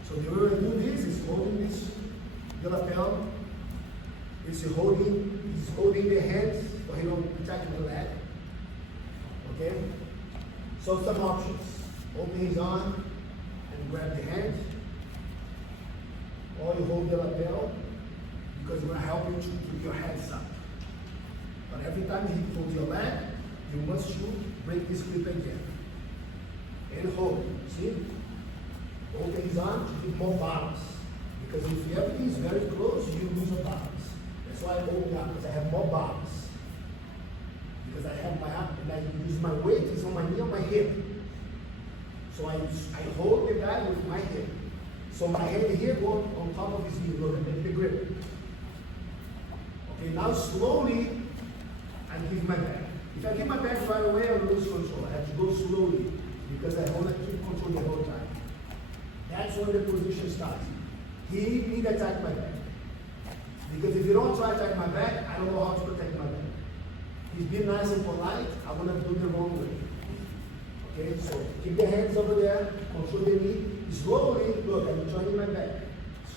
So the way I do this is holding the lapel. He's holding the hands so he don't attack the leg. Okay? So some options. Open his arm and grab the hand. Or you hold the lapel because it's going to help you to keep your hands up. But every time he pulls your leg, you must break this grip again. And hold. See? Open his arm to give more balance. Because if everything is very close, you lose a balance. That's why I open up, because I have more balance. Because I have my arm, and I use my weight, is on my knee or my hip. So I hold the guy with my hip. So my hand here goes on top of his knee, look, and make the grip. Okay, now slowly, I give my back. If I give my back right away, I lose control. I have to go slowly, because I want to keep control the whole time. That's when the position starts. He need to attack my back. Because if you don't try to attack my back, I don't know how to protect my back. He's being nice and polite, I want to do the wrong way. Okay, so keep the hands over there, control the knee. Slowly, look, I'm turning my back.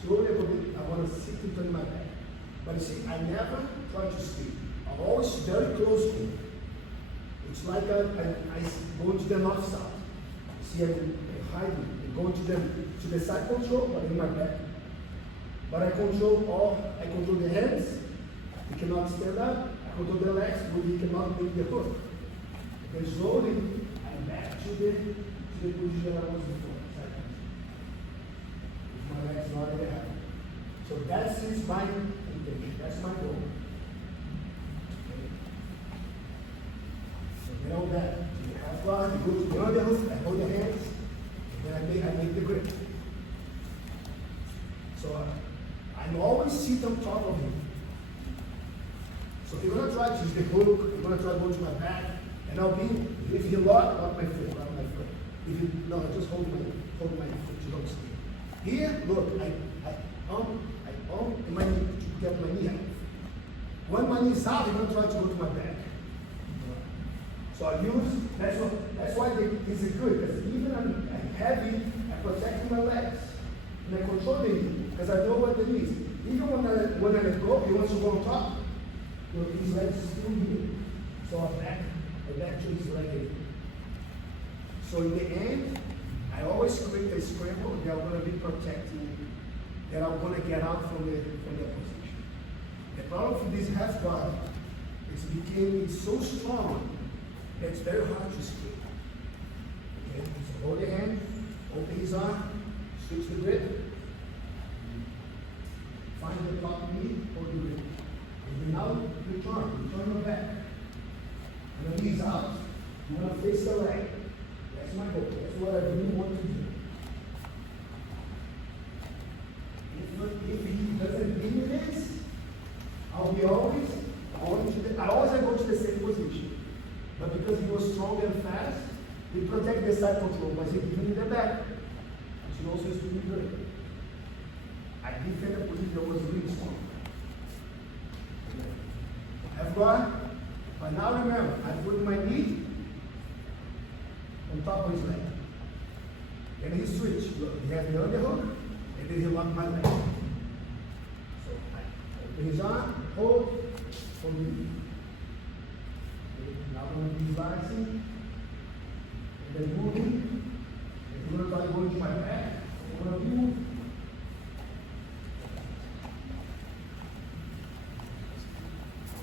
Slowly, I want to sit and turn my back. But you see, I never try to sleep. I'm always very close to him. It's like I go to the north south. See, I'm hiding. I go to the side control, but in my back. But I control the hands. He cannot stand up. I control the legs, but he cannot make the hook. Then slowly, I'm back to the position I was before. My legs not there. So that's my intention. That's my goal. Okay. So know that. You have one, you go to the other hook, I hold the hands, and then I make the grip. So I always sit on top of him. So if you're going to try to use the hook, you're going to try to go to my back, and I'll be, if you lock my foot, lock my foot. If you, no, I just hold my foot, you don't stay. Here, look, I my knee to get my knee out. When my knee is out, I'm going to try to go to my back. So I use, that's why this is good, because even I'm heavy, I'm protecting my legs. And I control the knee, because I know what the knee is. wanna let go, he wants to go on top, his legs still here. So our back is like it. So in the end, I always create a scramble that I'm gonna be protecting, that I'm gonna get out from the position. The problem with this half guard is becoming so strong that it's very hard to escape. Okay, so hold your hand, open his arm, switch the grip, find the top knee, hold the grip. And then now return your back. And the knees out. You want to face the leg. That's my goal. That's what I really want to do. If he doesn't give me this, I'll be always going to the, I always go to the same position. But because he was strong and fast, he protect the side control, but he gives me the back. Which he also is doing good. I defend the position that was really strong. I've got, but now remember, I put my knee on top of his leg. Then he switch. Look, he has the underhook, and then he locked my leg. So I open his arm, hold, for me. Okay, now I'm going to be relaxing, and then moving. If you're going to try to go into my back, I'm going to move.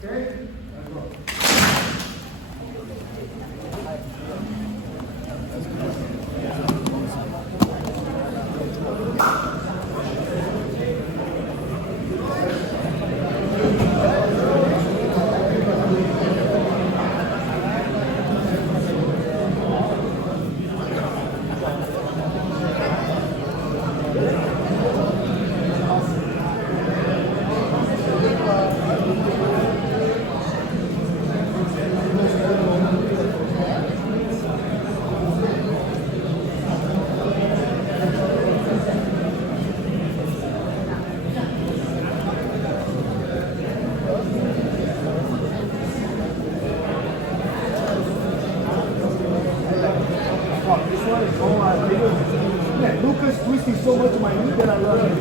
Okay? Let's go. Lucas twisting so much my knee that I love it.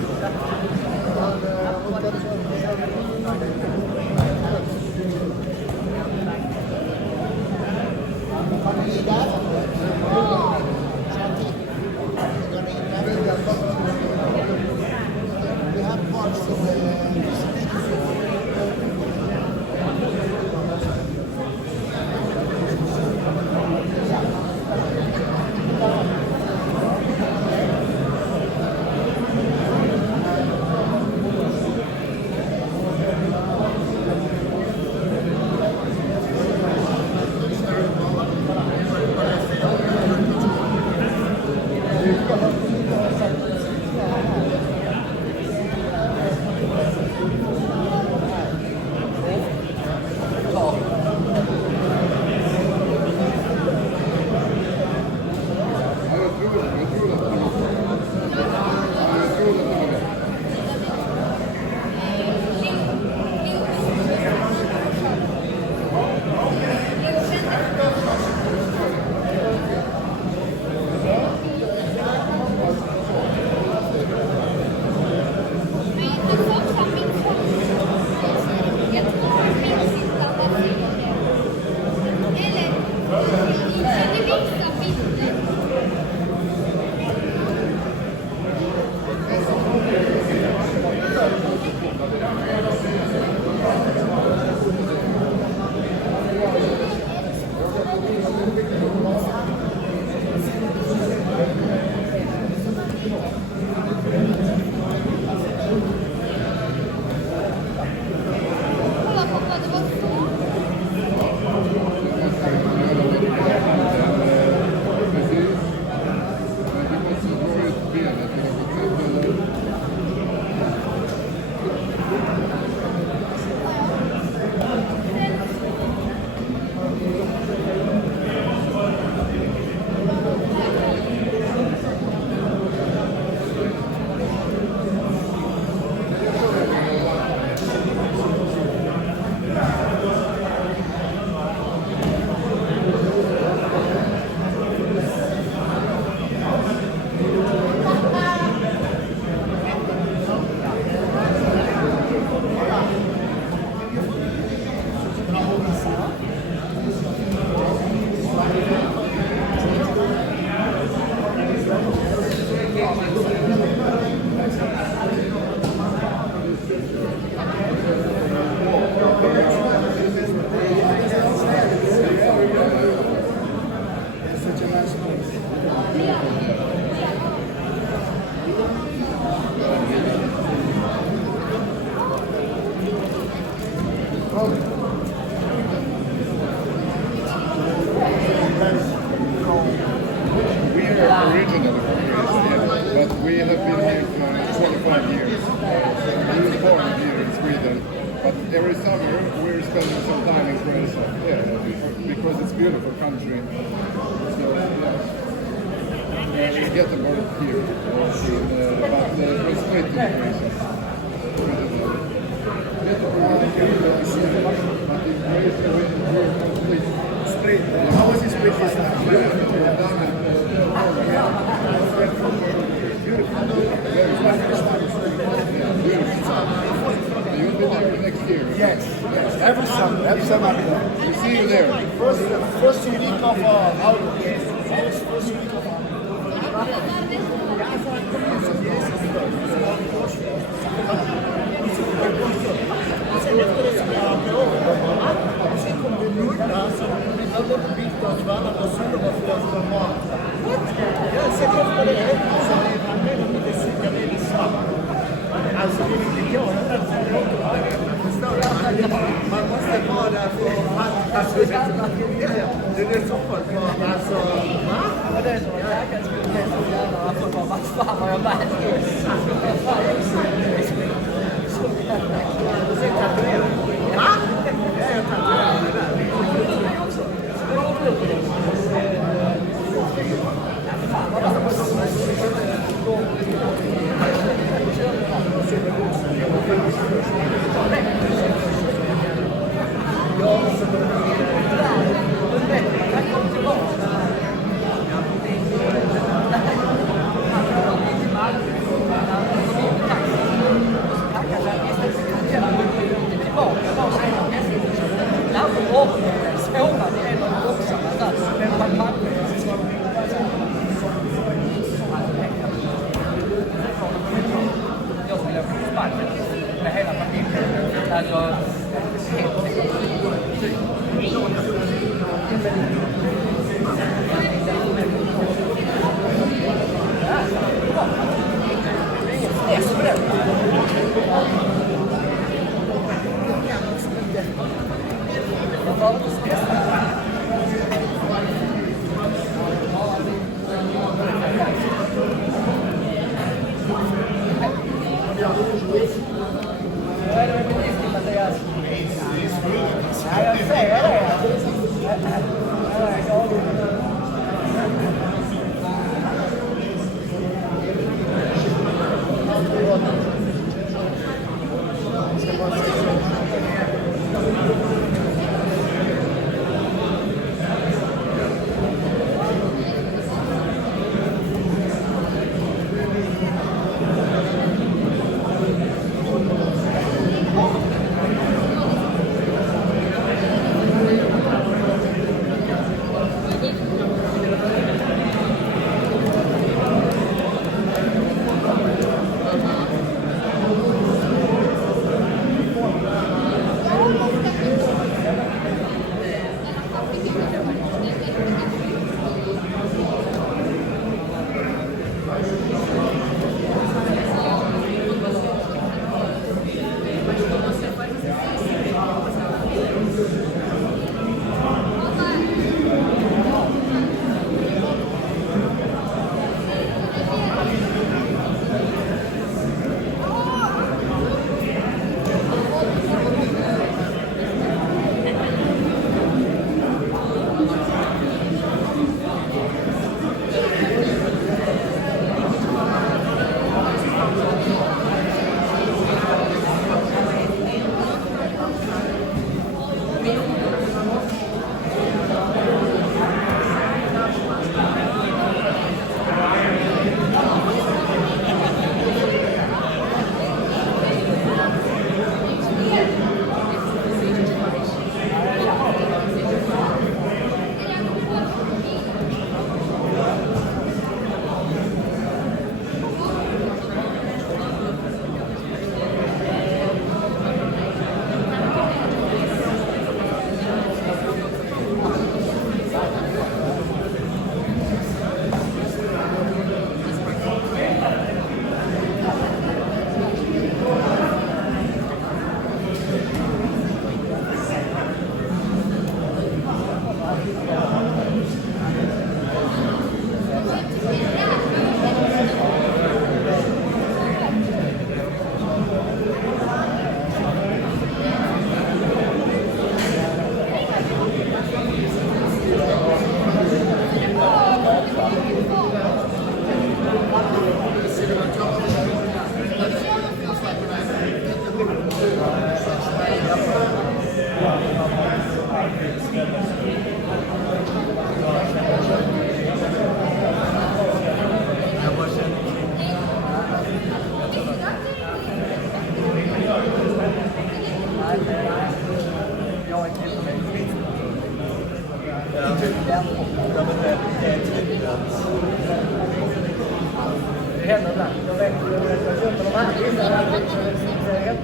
every summer we're spending some time in Croatia. Yeah, because it's beautiful country. So yeah, we get the board here. But we're split in Croatia. Split. How was it split this time? You'll be there next year. Yes. Every summer I'll be there. We'll see you there. First week of August. First week of Man måste vara där för att alltså, det är så folk alltså va? Det är så jag skulle helst gärna få vara fan vad jag märkt. Va? Jag tatuerar det där. Med hela familjen. Alltså, He's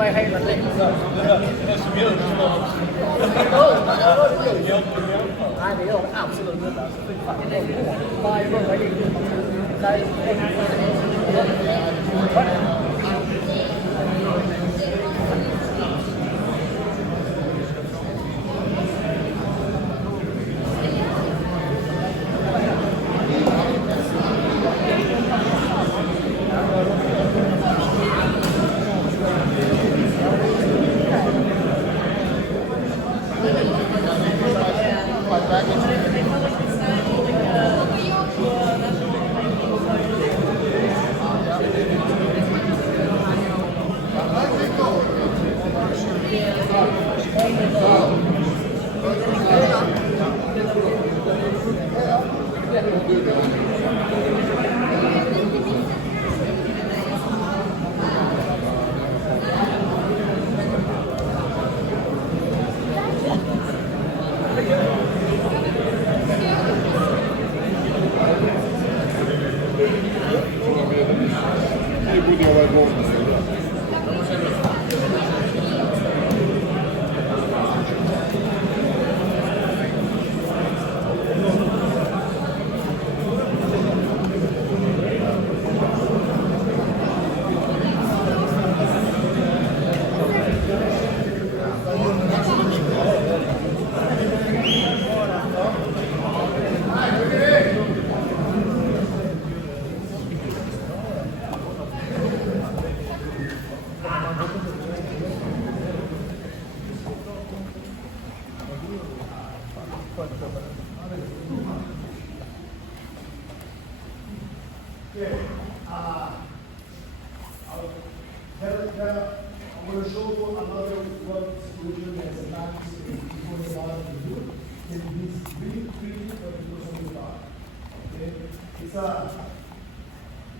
ไม่ให้มันเล็กก็det är absolut inte. Varje gång jag gick I budi ovaj možda se da. I'm going to show you another one solution that's a practice before the bottom to do. It is really tricky for the person to start. Okay? It's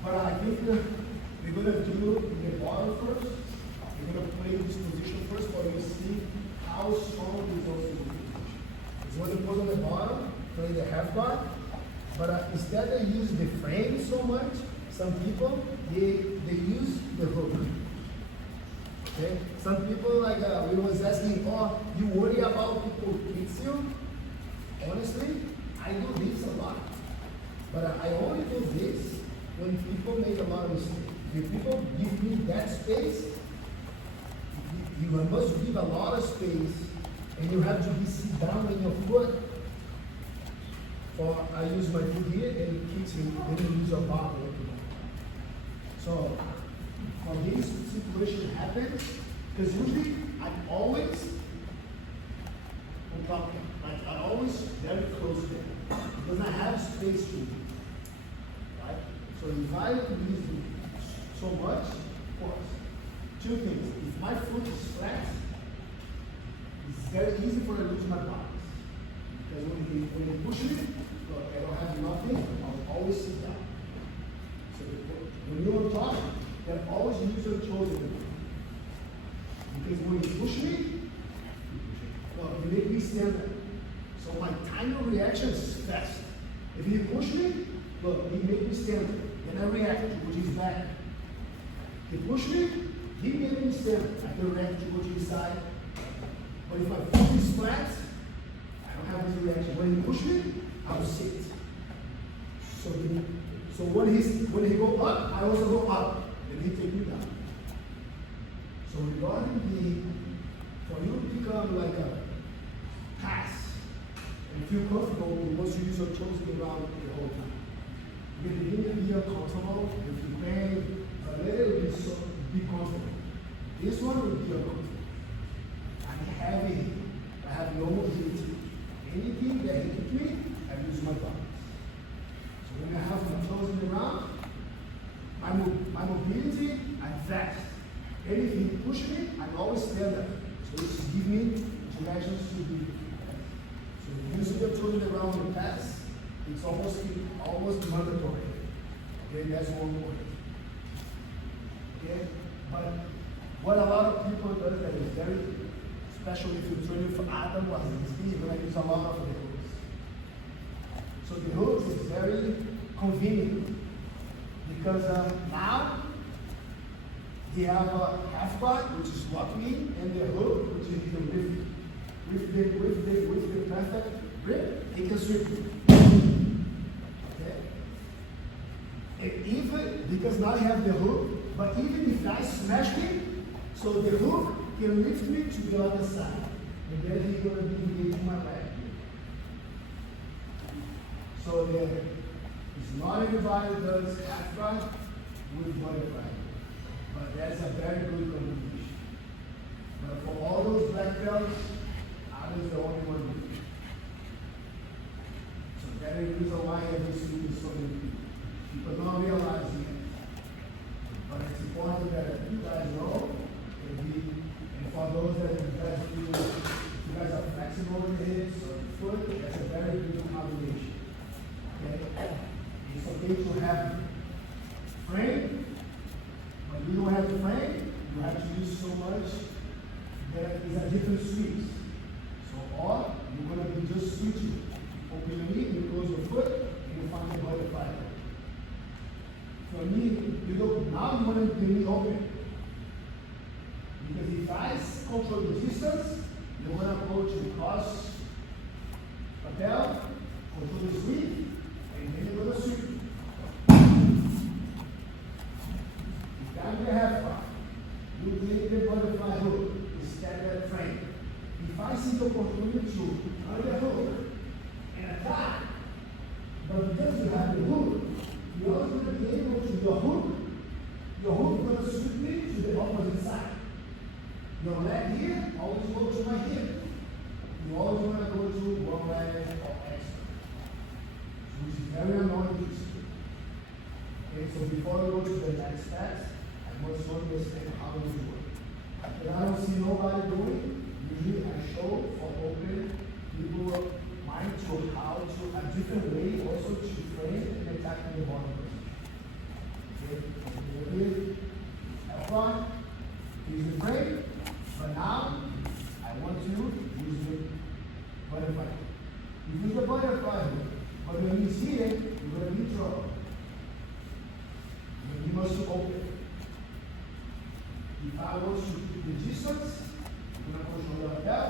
but I think we're going to do the bottom first. We're going to play this position first for you to see how strong is also the position. It's when you put on the bottom, play the half guard. But instead they use the frame so much, some people, they use the hook. Okay? Some people, like we was asking, oh, you worry about people hits you? Honestly, I do this a lot. But I only do this when people make a lot of mistakes. If people give me that space, you must give a lot of space, and you have to be sit down in your foot. Or I use my foot here and it kicks me, then you use your bottom. So, when this situation happens, because usually I'm always on top of them. Like I'm always very close to them. Because I have space to move. Right? So if I use so much force, two things. If my foot is flat, it's very easy for me to lose my balance. Because when you push me, look, I don't have nothing, I'll always sit down. So when you're on top, you can always use your toes in the ground. Because when you push me, look, you make me stand up. So my time of reaction is fast. If you push me, look, you make me stand up. Then I react to what is back. You push me, he made me stand up. I can react to what is side. But if my foot is flat, I don't have this reaction. When he push me, I will sit. So when he go up, I also go up, and he take me down. So regarding for you to become like a pass and feel comfortable, you must use your toes in the ground the whole time. You begin to be uncomfortable if you bang, but let it be comfortable. This one will be uncomfortable. I'm heavy. I have no mobility. Anything that hits me, I use my balance. So when I have my toes in the ground, my mobility, I'm fast. Anything push me, I'm always stand up. So this gives me directions to be. So using your toes in the ground in the pass, it's almost mandatory. Okay, that's one point. Okay, but what a lot of people do that is very, especially if you're training for Adam was you're going to use a lot of the hooks. So the hooks is very convenient because now They have a half guard, which is lock knee, and the hook, which is the lift. With the perfect grip, they can sweep you. Okay? And even, because now I have the hook, but even if I smash him, so the hook can lift me to the other side. And then he's going to be engaging my leg. So it's not everybody does half guard with butterfly. But that's a very good combination. But for all those black belts, I was the only one with it. So that is the reason why I have been speaking to so many people. People don't realize it. But it's important that you guys know, and for those that you guys feel, you guys are flexible with the hips or the foot, that's a very good combination. Okay? It's okay to have frame. When you don't have the frame, you have to use so much that is a different sweeps. So, or you're going to be just switching. Open your knee, you close your foot, and you find the butterfly. For me, you don't, now you want the knee open. Because if I control the distance, you're going to go to cross lapel, control the sweep, and then you're going to sweep. I'm going to have fun. You take the butterfly hook, instead of that frame. If I see the opportunity to cut the hook and attack, but because you have the hook, you're also going to be able to, your hook is going to sweep me to the opposite side. Your leg here, always go to my hip. You always want to go to one leg or extra. Which is very annoying to see. Okay, so before I go to the next steps, I must understand how it works. If I don't see nobody doing, usually I show or open people mind to how to a different way also to frame and attack in the bottom position. Okay, have fun, use the frame, but now I want to use the butterfly. You use the butterfly, but when you see it, you're going to be in trouble. You must open. If I want to keep the distance, I'm going to control the lapel,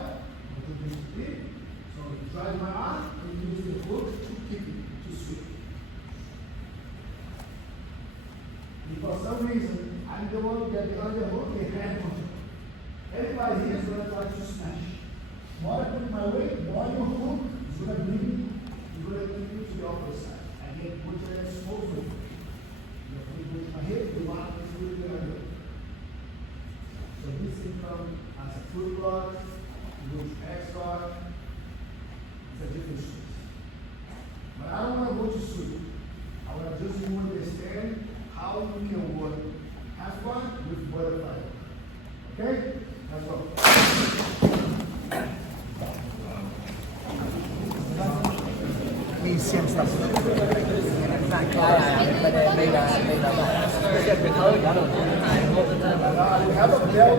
I'm going to use the grip. So drive my arm and use the hook to kick it, to sweep. If for some reason I'm the one that the other hook and hand control. Everybody here is going to try to smash. More I put my weight, more your hook is going to bring me, you're going to bring me to the opposite side. I get put your exposed weight. With my hip, the one is with the other. So this can come as a foot block, with X guard, it's a different switch. But I don't want to go to sweep. I want to just understand how you can work half guard with butterfly. Okay? Let's go. Mi siamo We have a bell.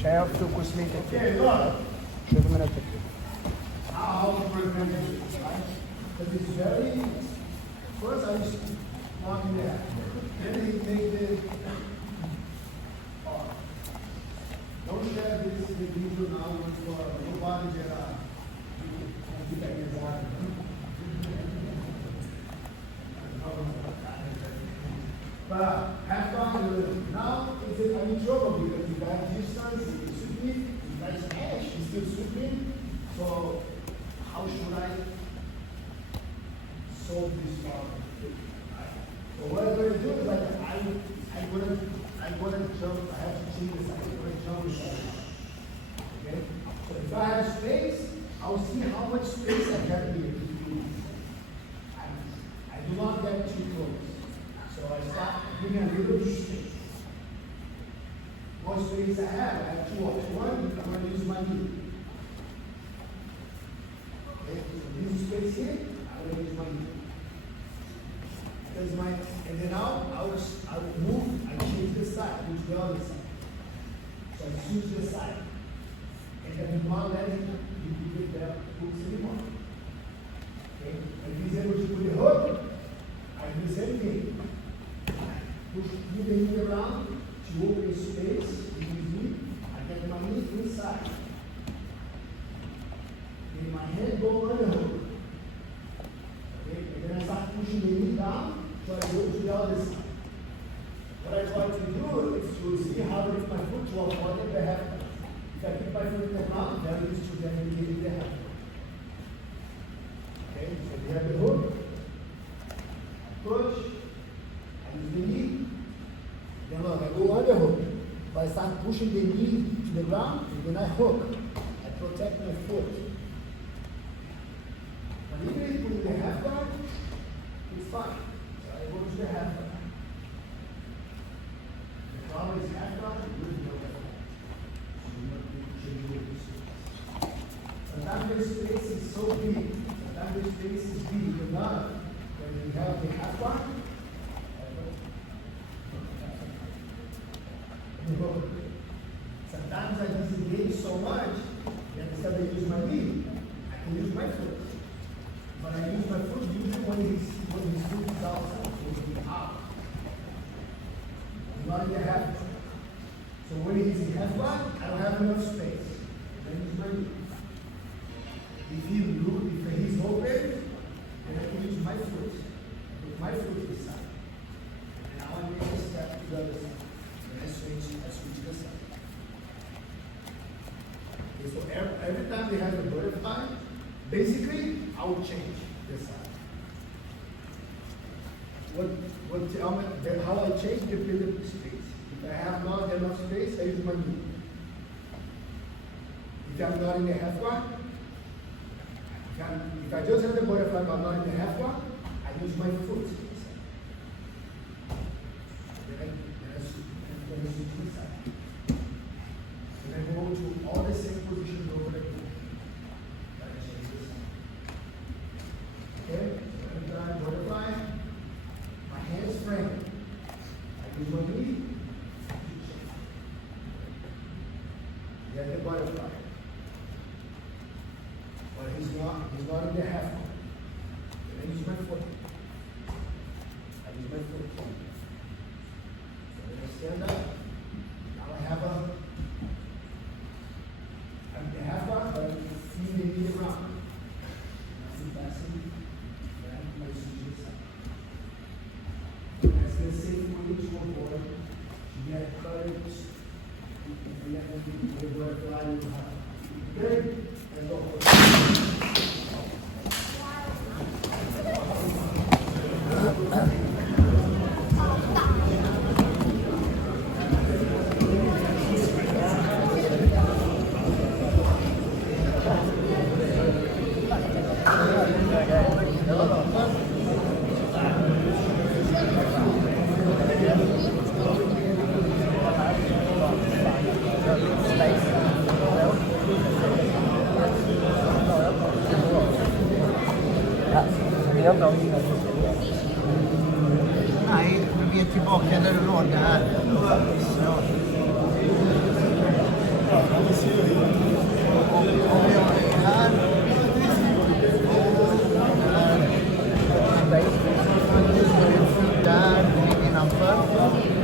C'è frukost lite till. Okay, look. 20 minuter till. How to prevent it, right? Because it's very, first I used to walk in there. Then he take the, don't share this video now with nobody that but have fun with it. Now I'm in trouble because the guy distance is sweeping, the guy's ash is still sweeping. So how should I solve this problem? So what I'm going to do is like I'm gonna jump. I have to change this. I'm gonna jump this. Okay. So if I have space, I'll see how much space I have here. I do not get too close. So I start giving a little space. More space I have two options. One, I'm going to use my knee. Okay, so this space here, I'm going to use my knee. Because and then now I will move, I change the side, which the other side. So I choose the side. And then do not let it be the hooks anymore. Okay, if he's able to put the hook, I do the same thing. Push the knee around to open space between me. I get my knee inside. Then my head go under the hook. Okay, and then I start pushing the knee down, so I go to the other side. What I try to do is to see how to lift my foot to avoid the half. If I keep my foot in the ground, that is to then engage the half. Okay, so we have the hook, push. I use the knee. Then look, I go under hook. But I start pushing the knee to the ground, and then I hook. I protect my foot. But even if you put the half guard, it's fine. So I go to the half guard. The problem is half guard, you really don't have that. So you want to change this. Sometimes the space is so big. Sometimes the space is big enough when you have the half guard. Sometimes I disengage so much that instead of use my knee, I can use my foot. But I use my foot usually when his foot is outside, so he's out. Not in the half guard. So when he's in half guard, I don't have enough space. Then use my knee. If he's open, then I can use my foot. Put my foot inside. And now I make a step to the other side. I switch the side. Okay, so every time they have a butterfly, basically I will change the side. How I change depends on space. If I have not enough space, I use my knee. If I'm not in the half guard, if I just have the butterfly but not in the half guard, I use my foot. And I go to all the same positions over again. Okay? So every time butterfly, my hands frame. I use my knee. Then the butterfly. But he's not in the half guard. Then I use my foot. I use my foot. So when I stand up, now I have I'm the half guard, but I can see the knee around. I'm passing, then I switch this side. That's the same way to avoid to get courage. If you let the butterfly, you have. Nej, vi är tillbaka där du låg där. Så. Och vi har här. Där innanför.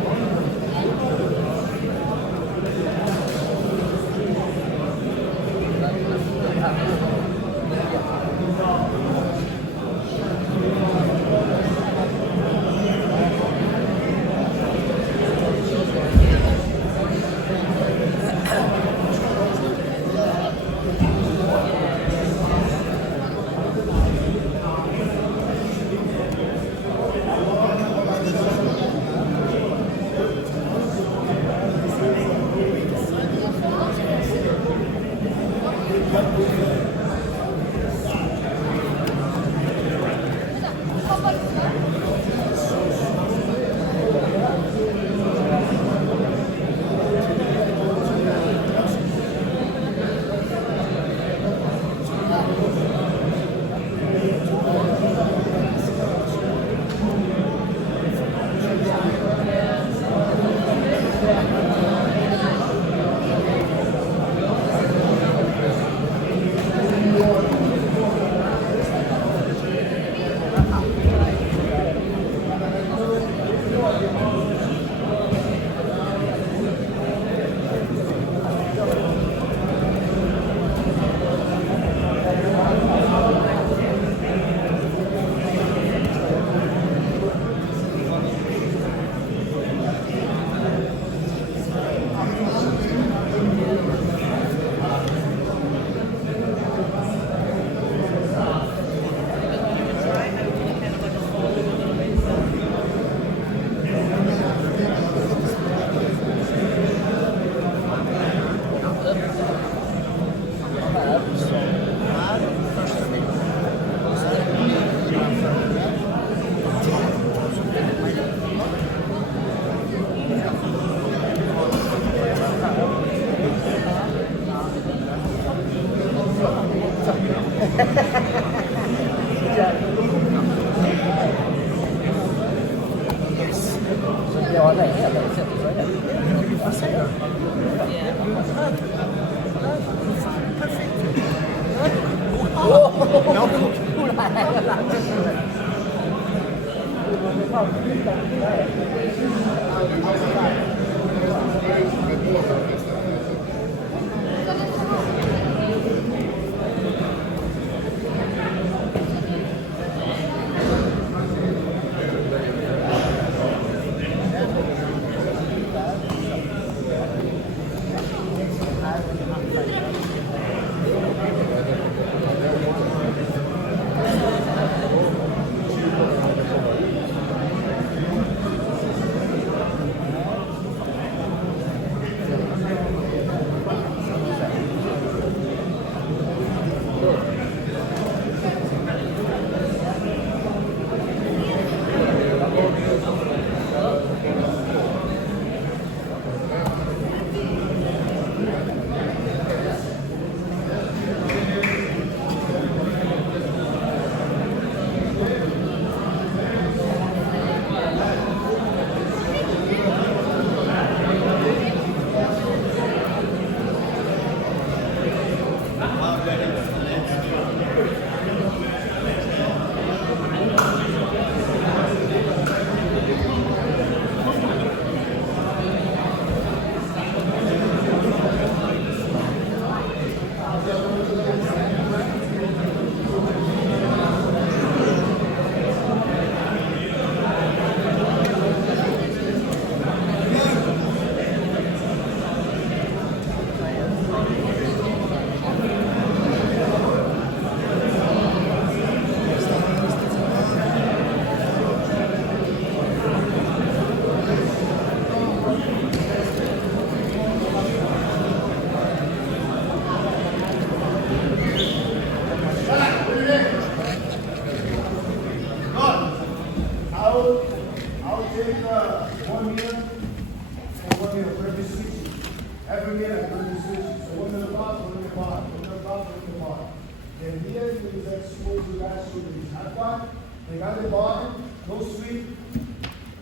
is expose you guys to the hard part. They got the bottom, no sweep,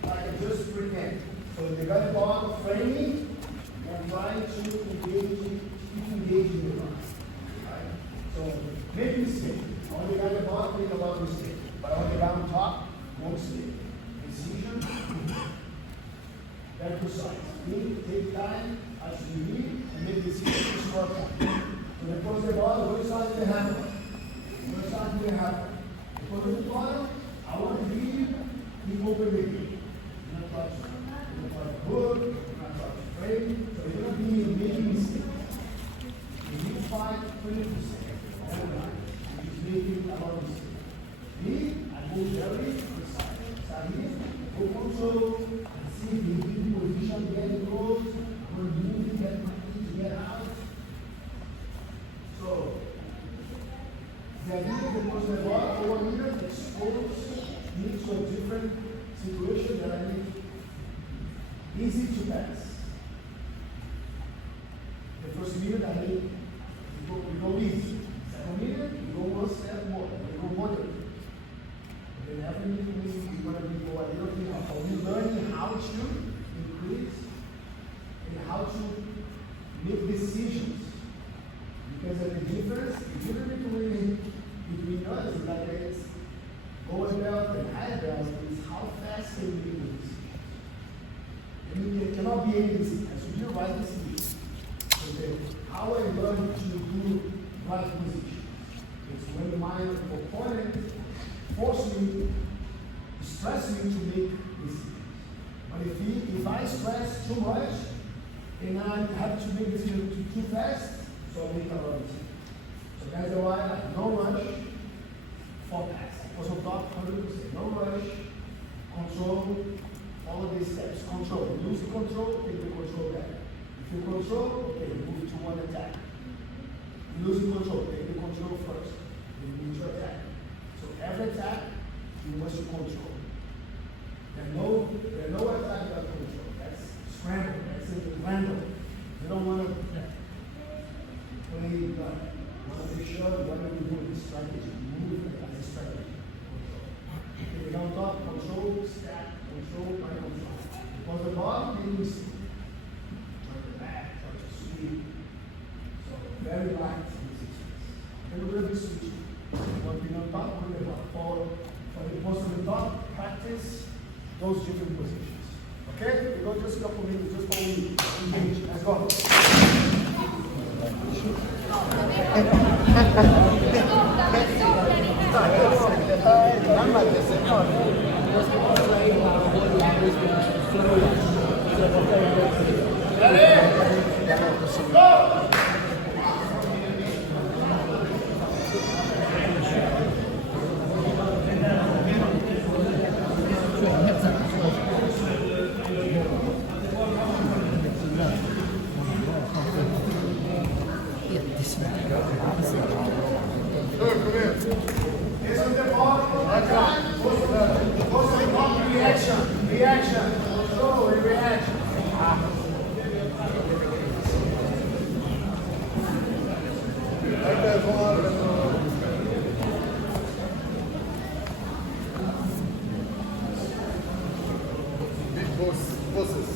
like just pretend. So they got the bottom, framing, and trying to keep engaging the bottom. Right? So make mistake. On the guy the bottom, make a lot of mistake. But on the guy on top, no mistake. Precision, very precise. Take time as you need and make decisions to work on. So they close the bottom, we're starting to have one. We're starting to have one. Because the bottom, I want to leave you, keep open with you. You're not touching. You're not touching wood, you're not touching frame. So you're not being making mistakes. If you fight 20%, every night, you're just making a lot of mistakes. Me, I go very precise. Sabe? Go control, and see the position, get close, when moving, get money to get out. So, the idea because the ball over here exposed me to a different situation that I need easy to pass. The first minute I need we go easy. Second minute, we go one step more, we go moderate. And then every minute we're going to be go a little bit up. We're learning how to increase and how to make decisions. Because of the difference between us is like it's gold belt and high belt is how fast can we make decisions. And it cannot be any decision. It should be the right decision. Okay. How I learn to do right position. It's when my opponent forces me, stress me to make decisions. But if I stress too much, and I have to make decisions too fast, so I make a lot of mistakes. So that's why I have no rush for pass. Also top 100%. No rush, control, all of these steps. Control. Lose the control, take the control back. If you control, okay, move to one attack. Lose the control, take the control first. Then move to attack. So every attack, you must control. There's no attack without control. That's scramble. That's random. You don't want to play gun. You want to make sure what are you doing, strategy. Move as a strategy. Control. If you don't talk, control, stack, control, by control. Because the bottom means try to back, try to sweep. So very light in this experience. Then we're going to be switching. One thing on top, we're going to follow. For the most of the top, practice those different positions. Okay? We go just a couple minutes, just for me. Engage. Let's go. Go! Reaction. Control and reaction. Big bosses.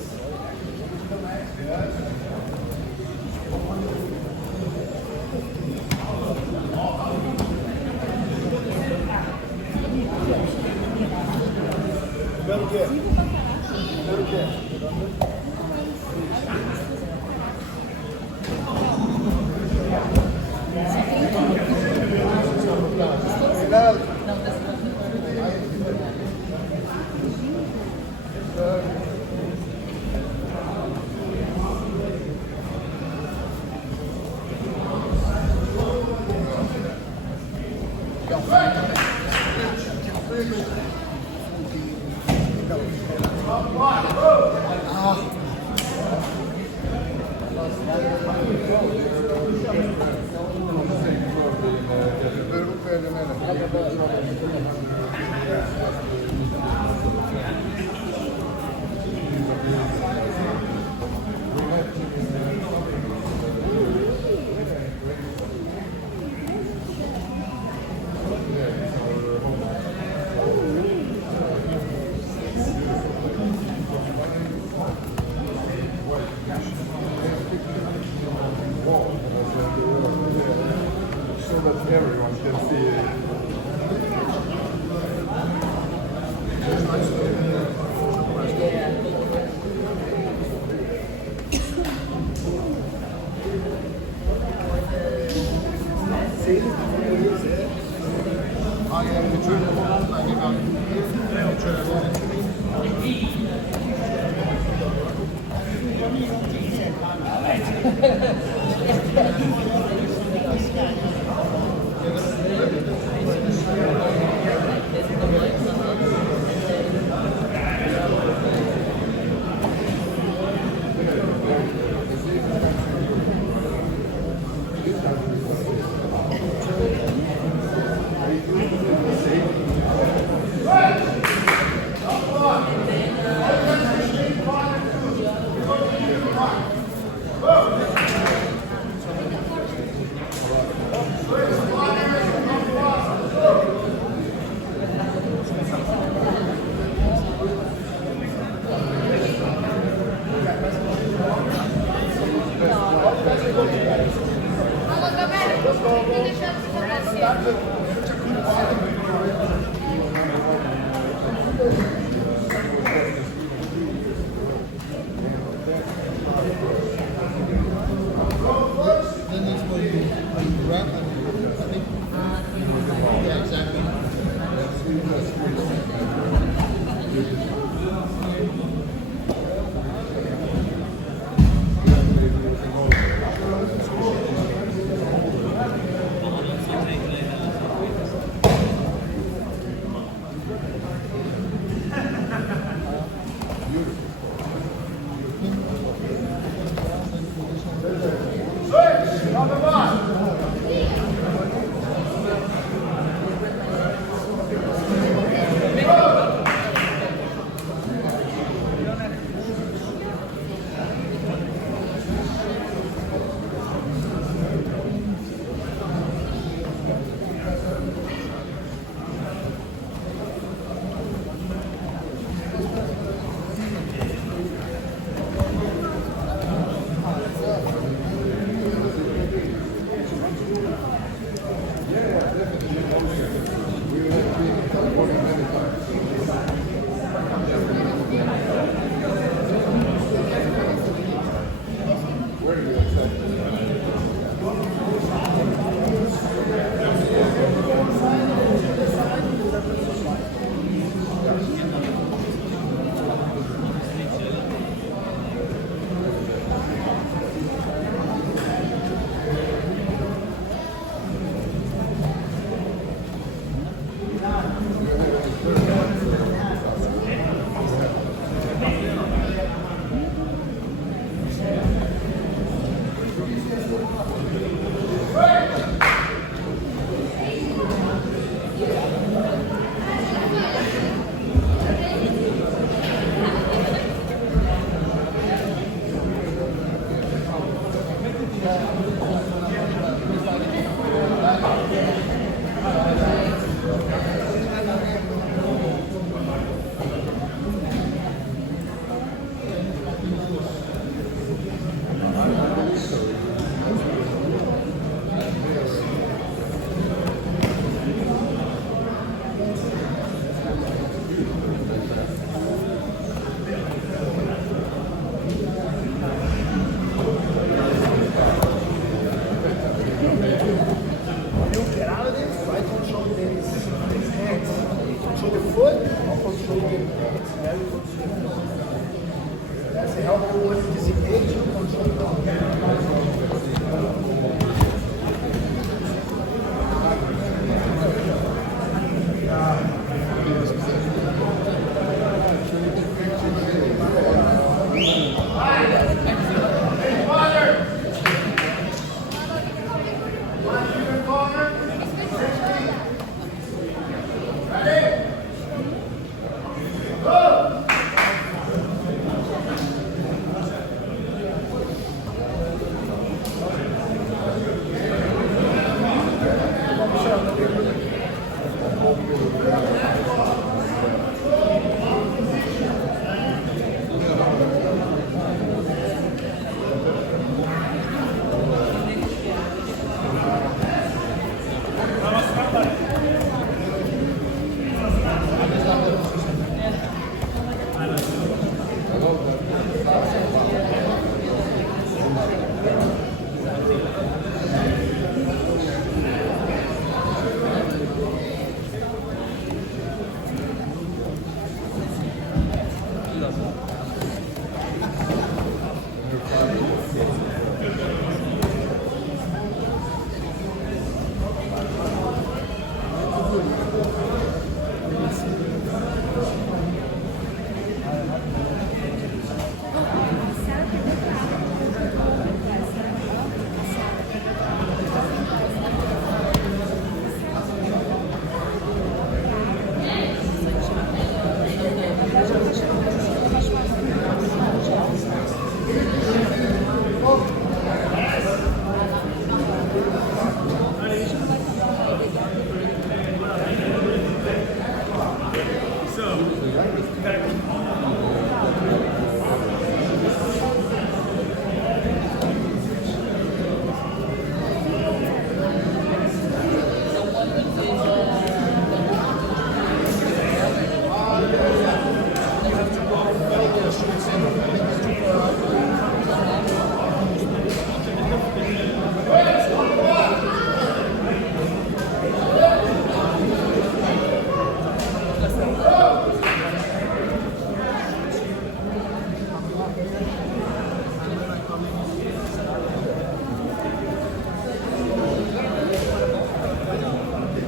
that everyone can see it.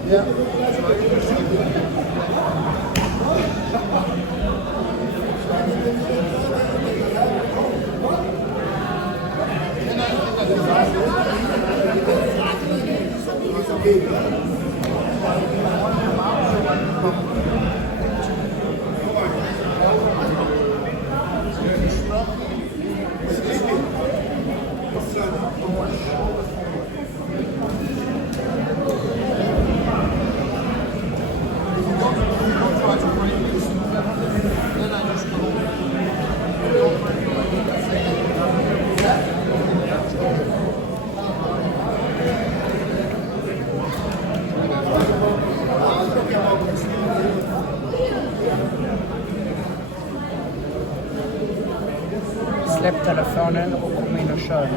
Släpp telefonen och kom in och kör.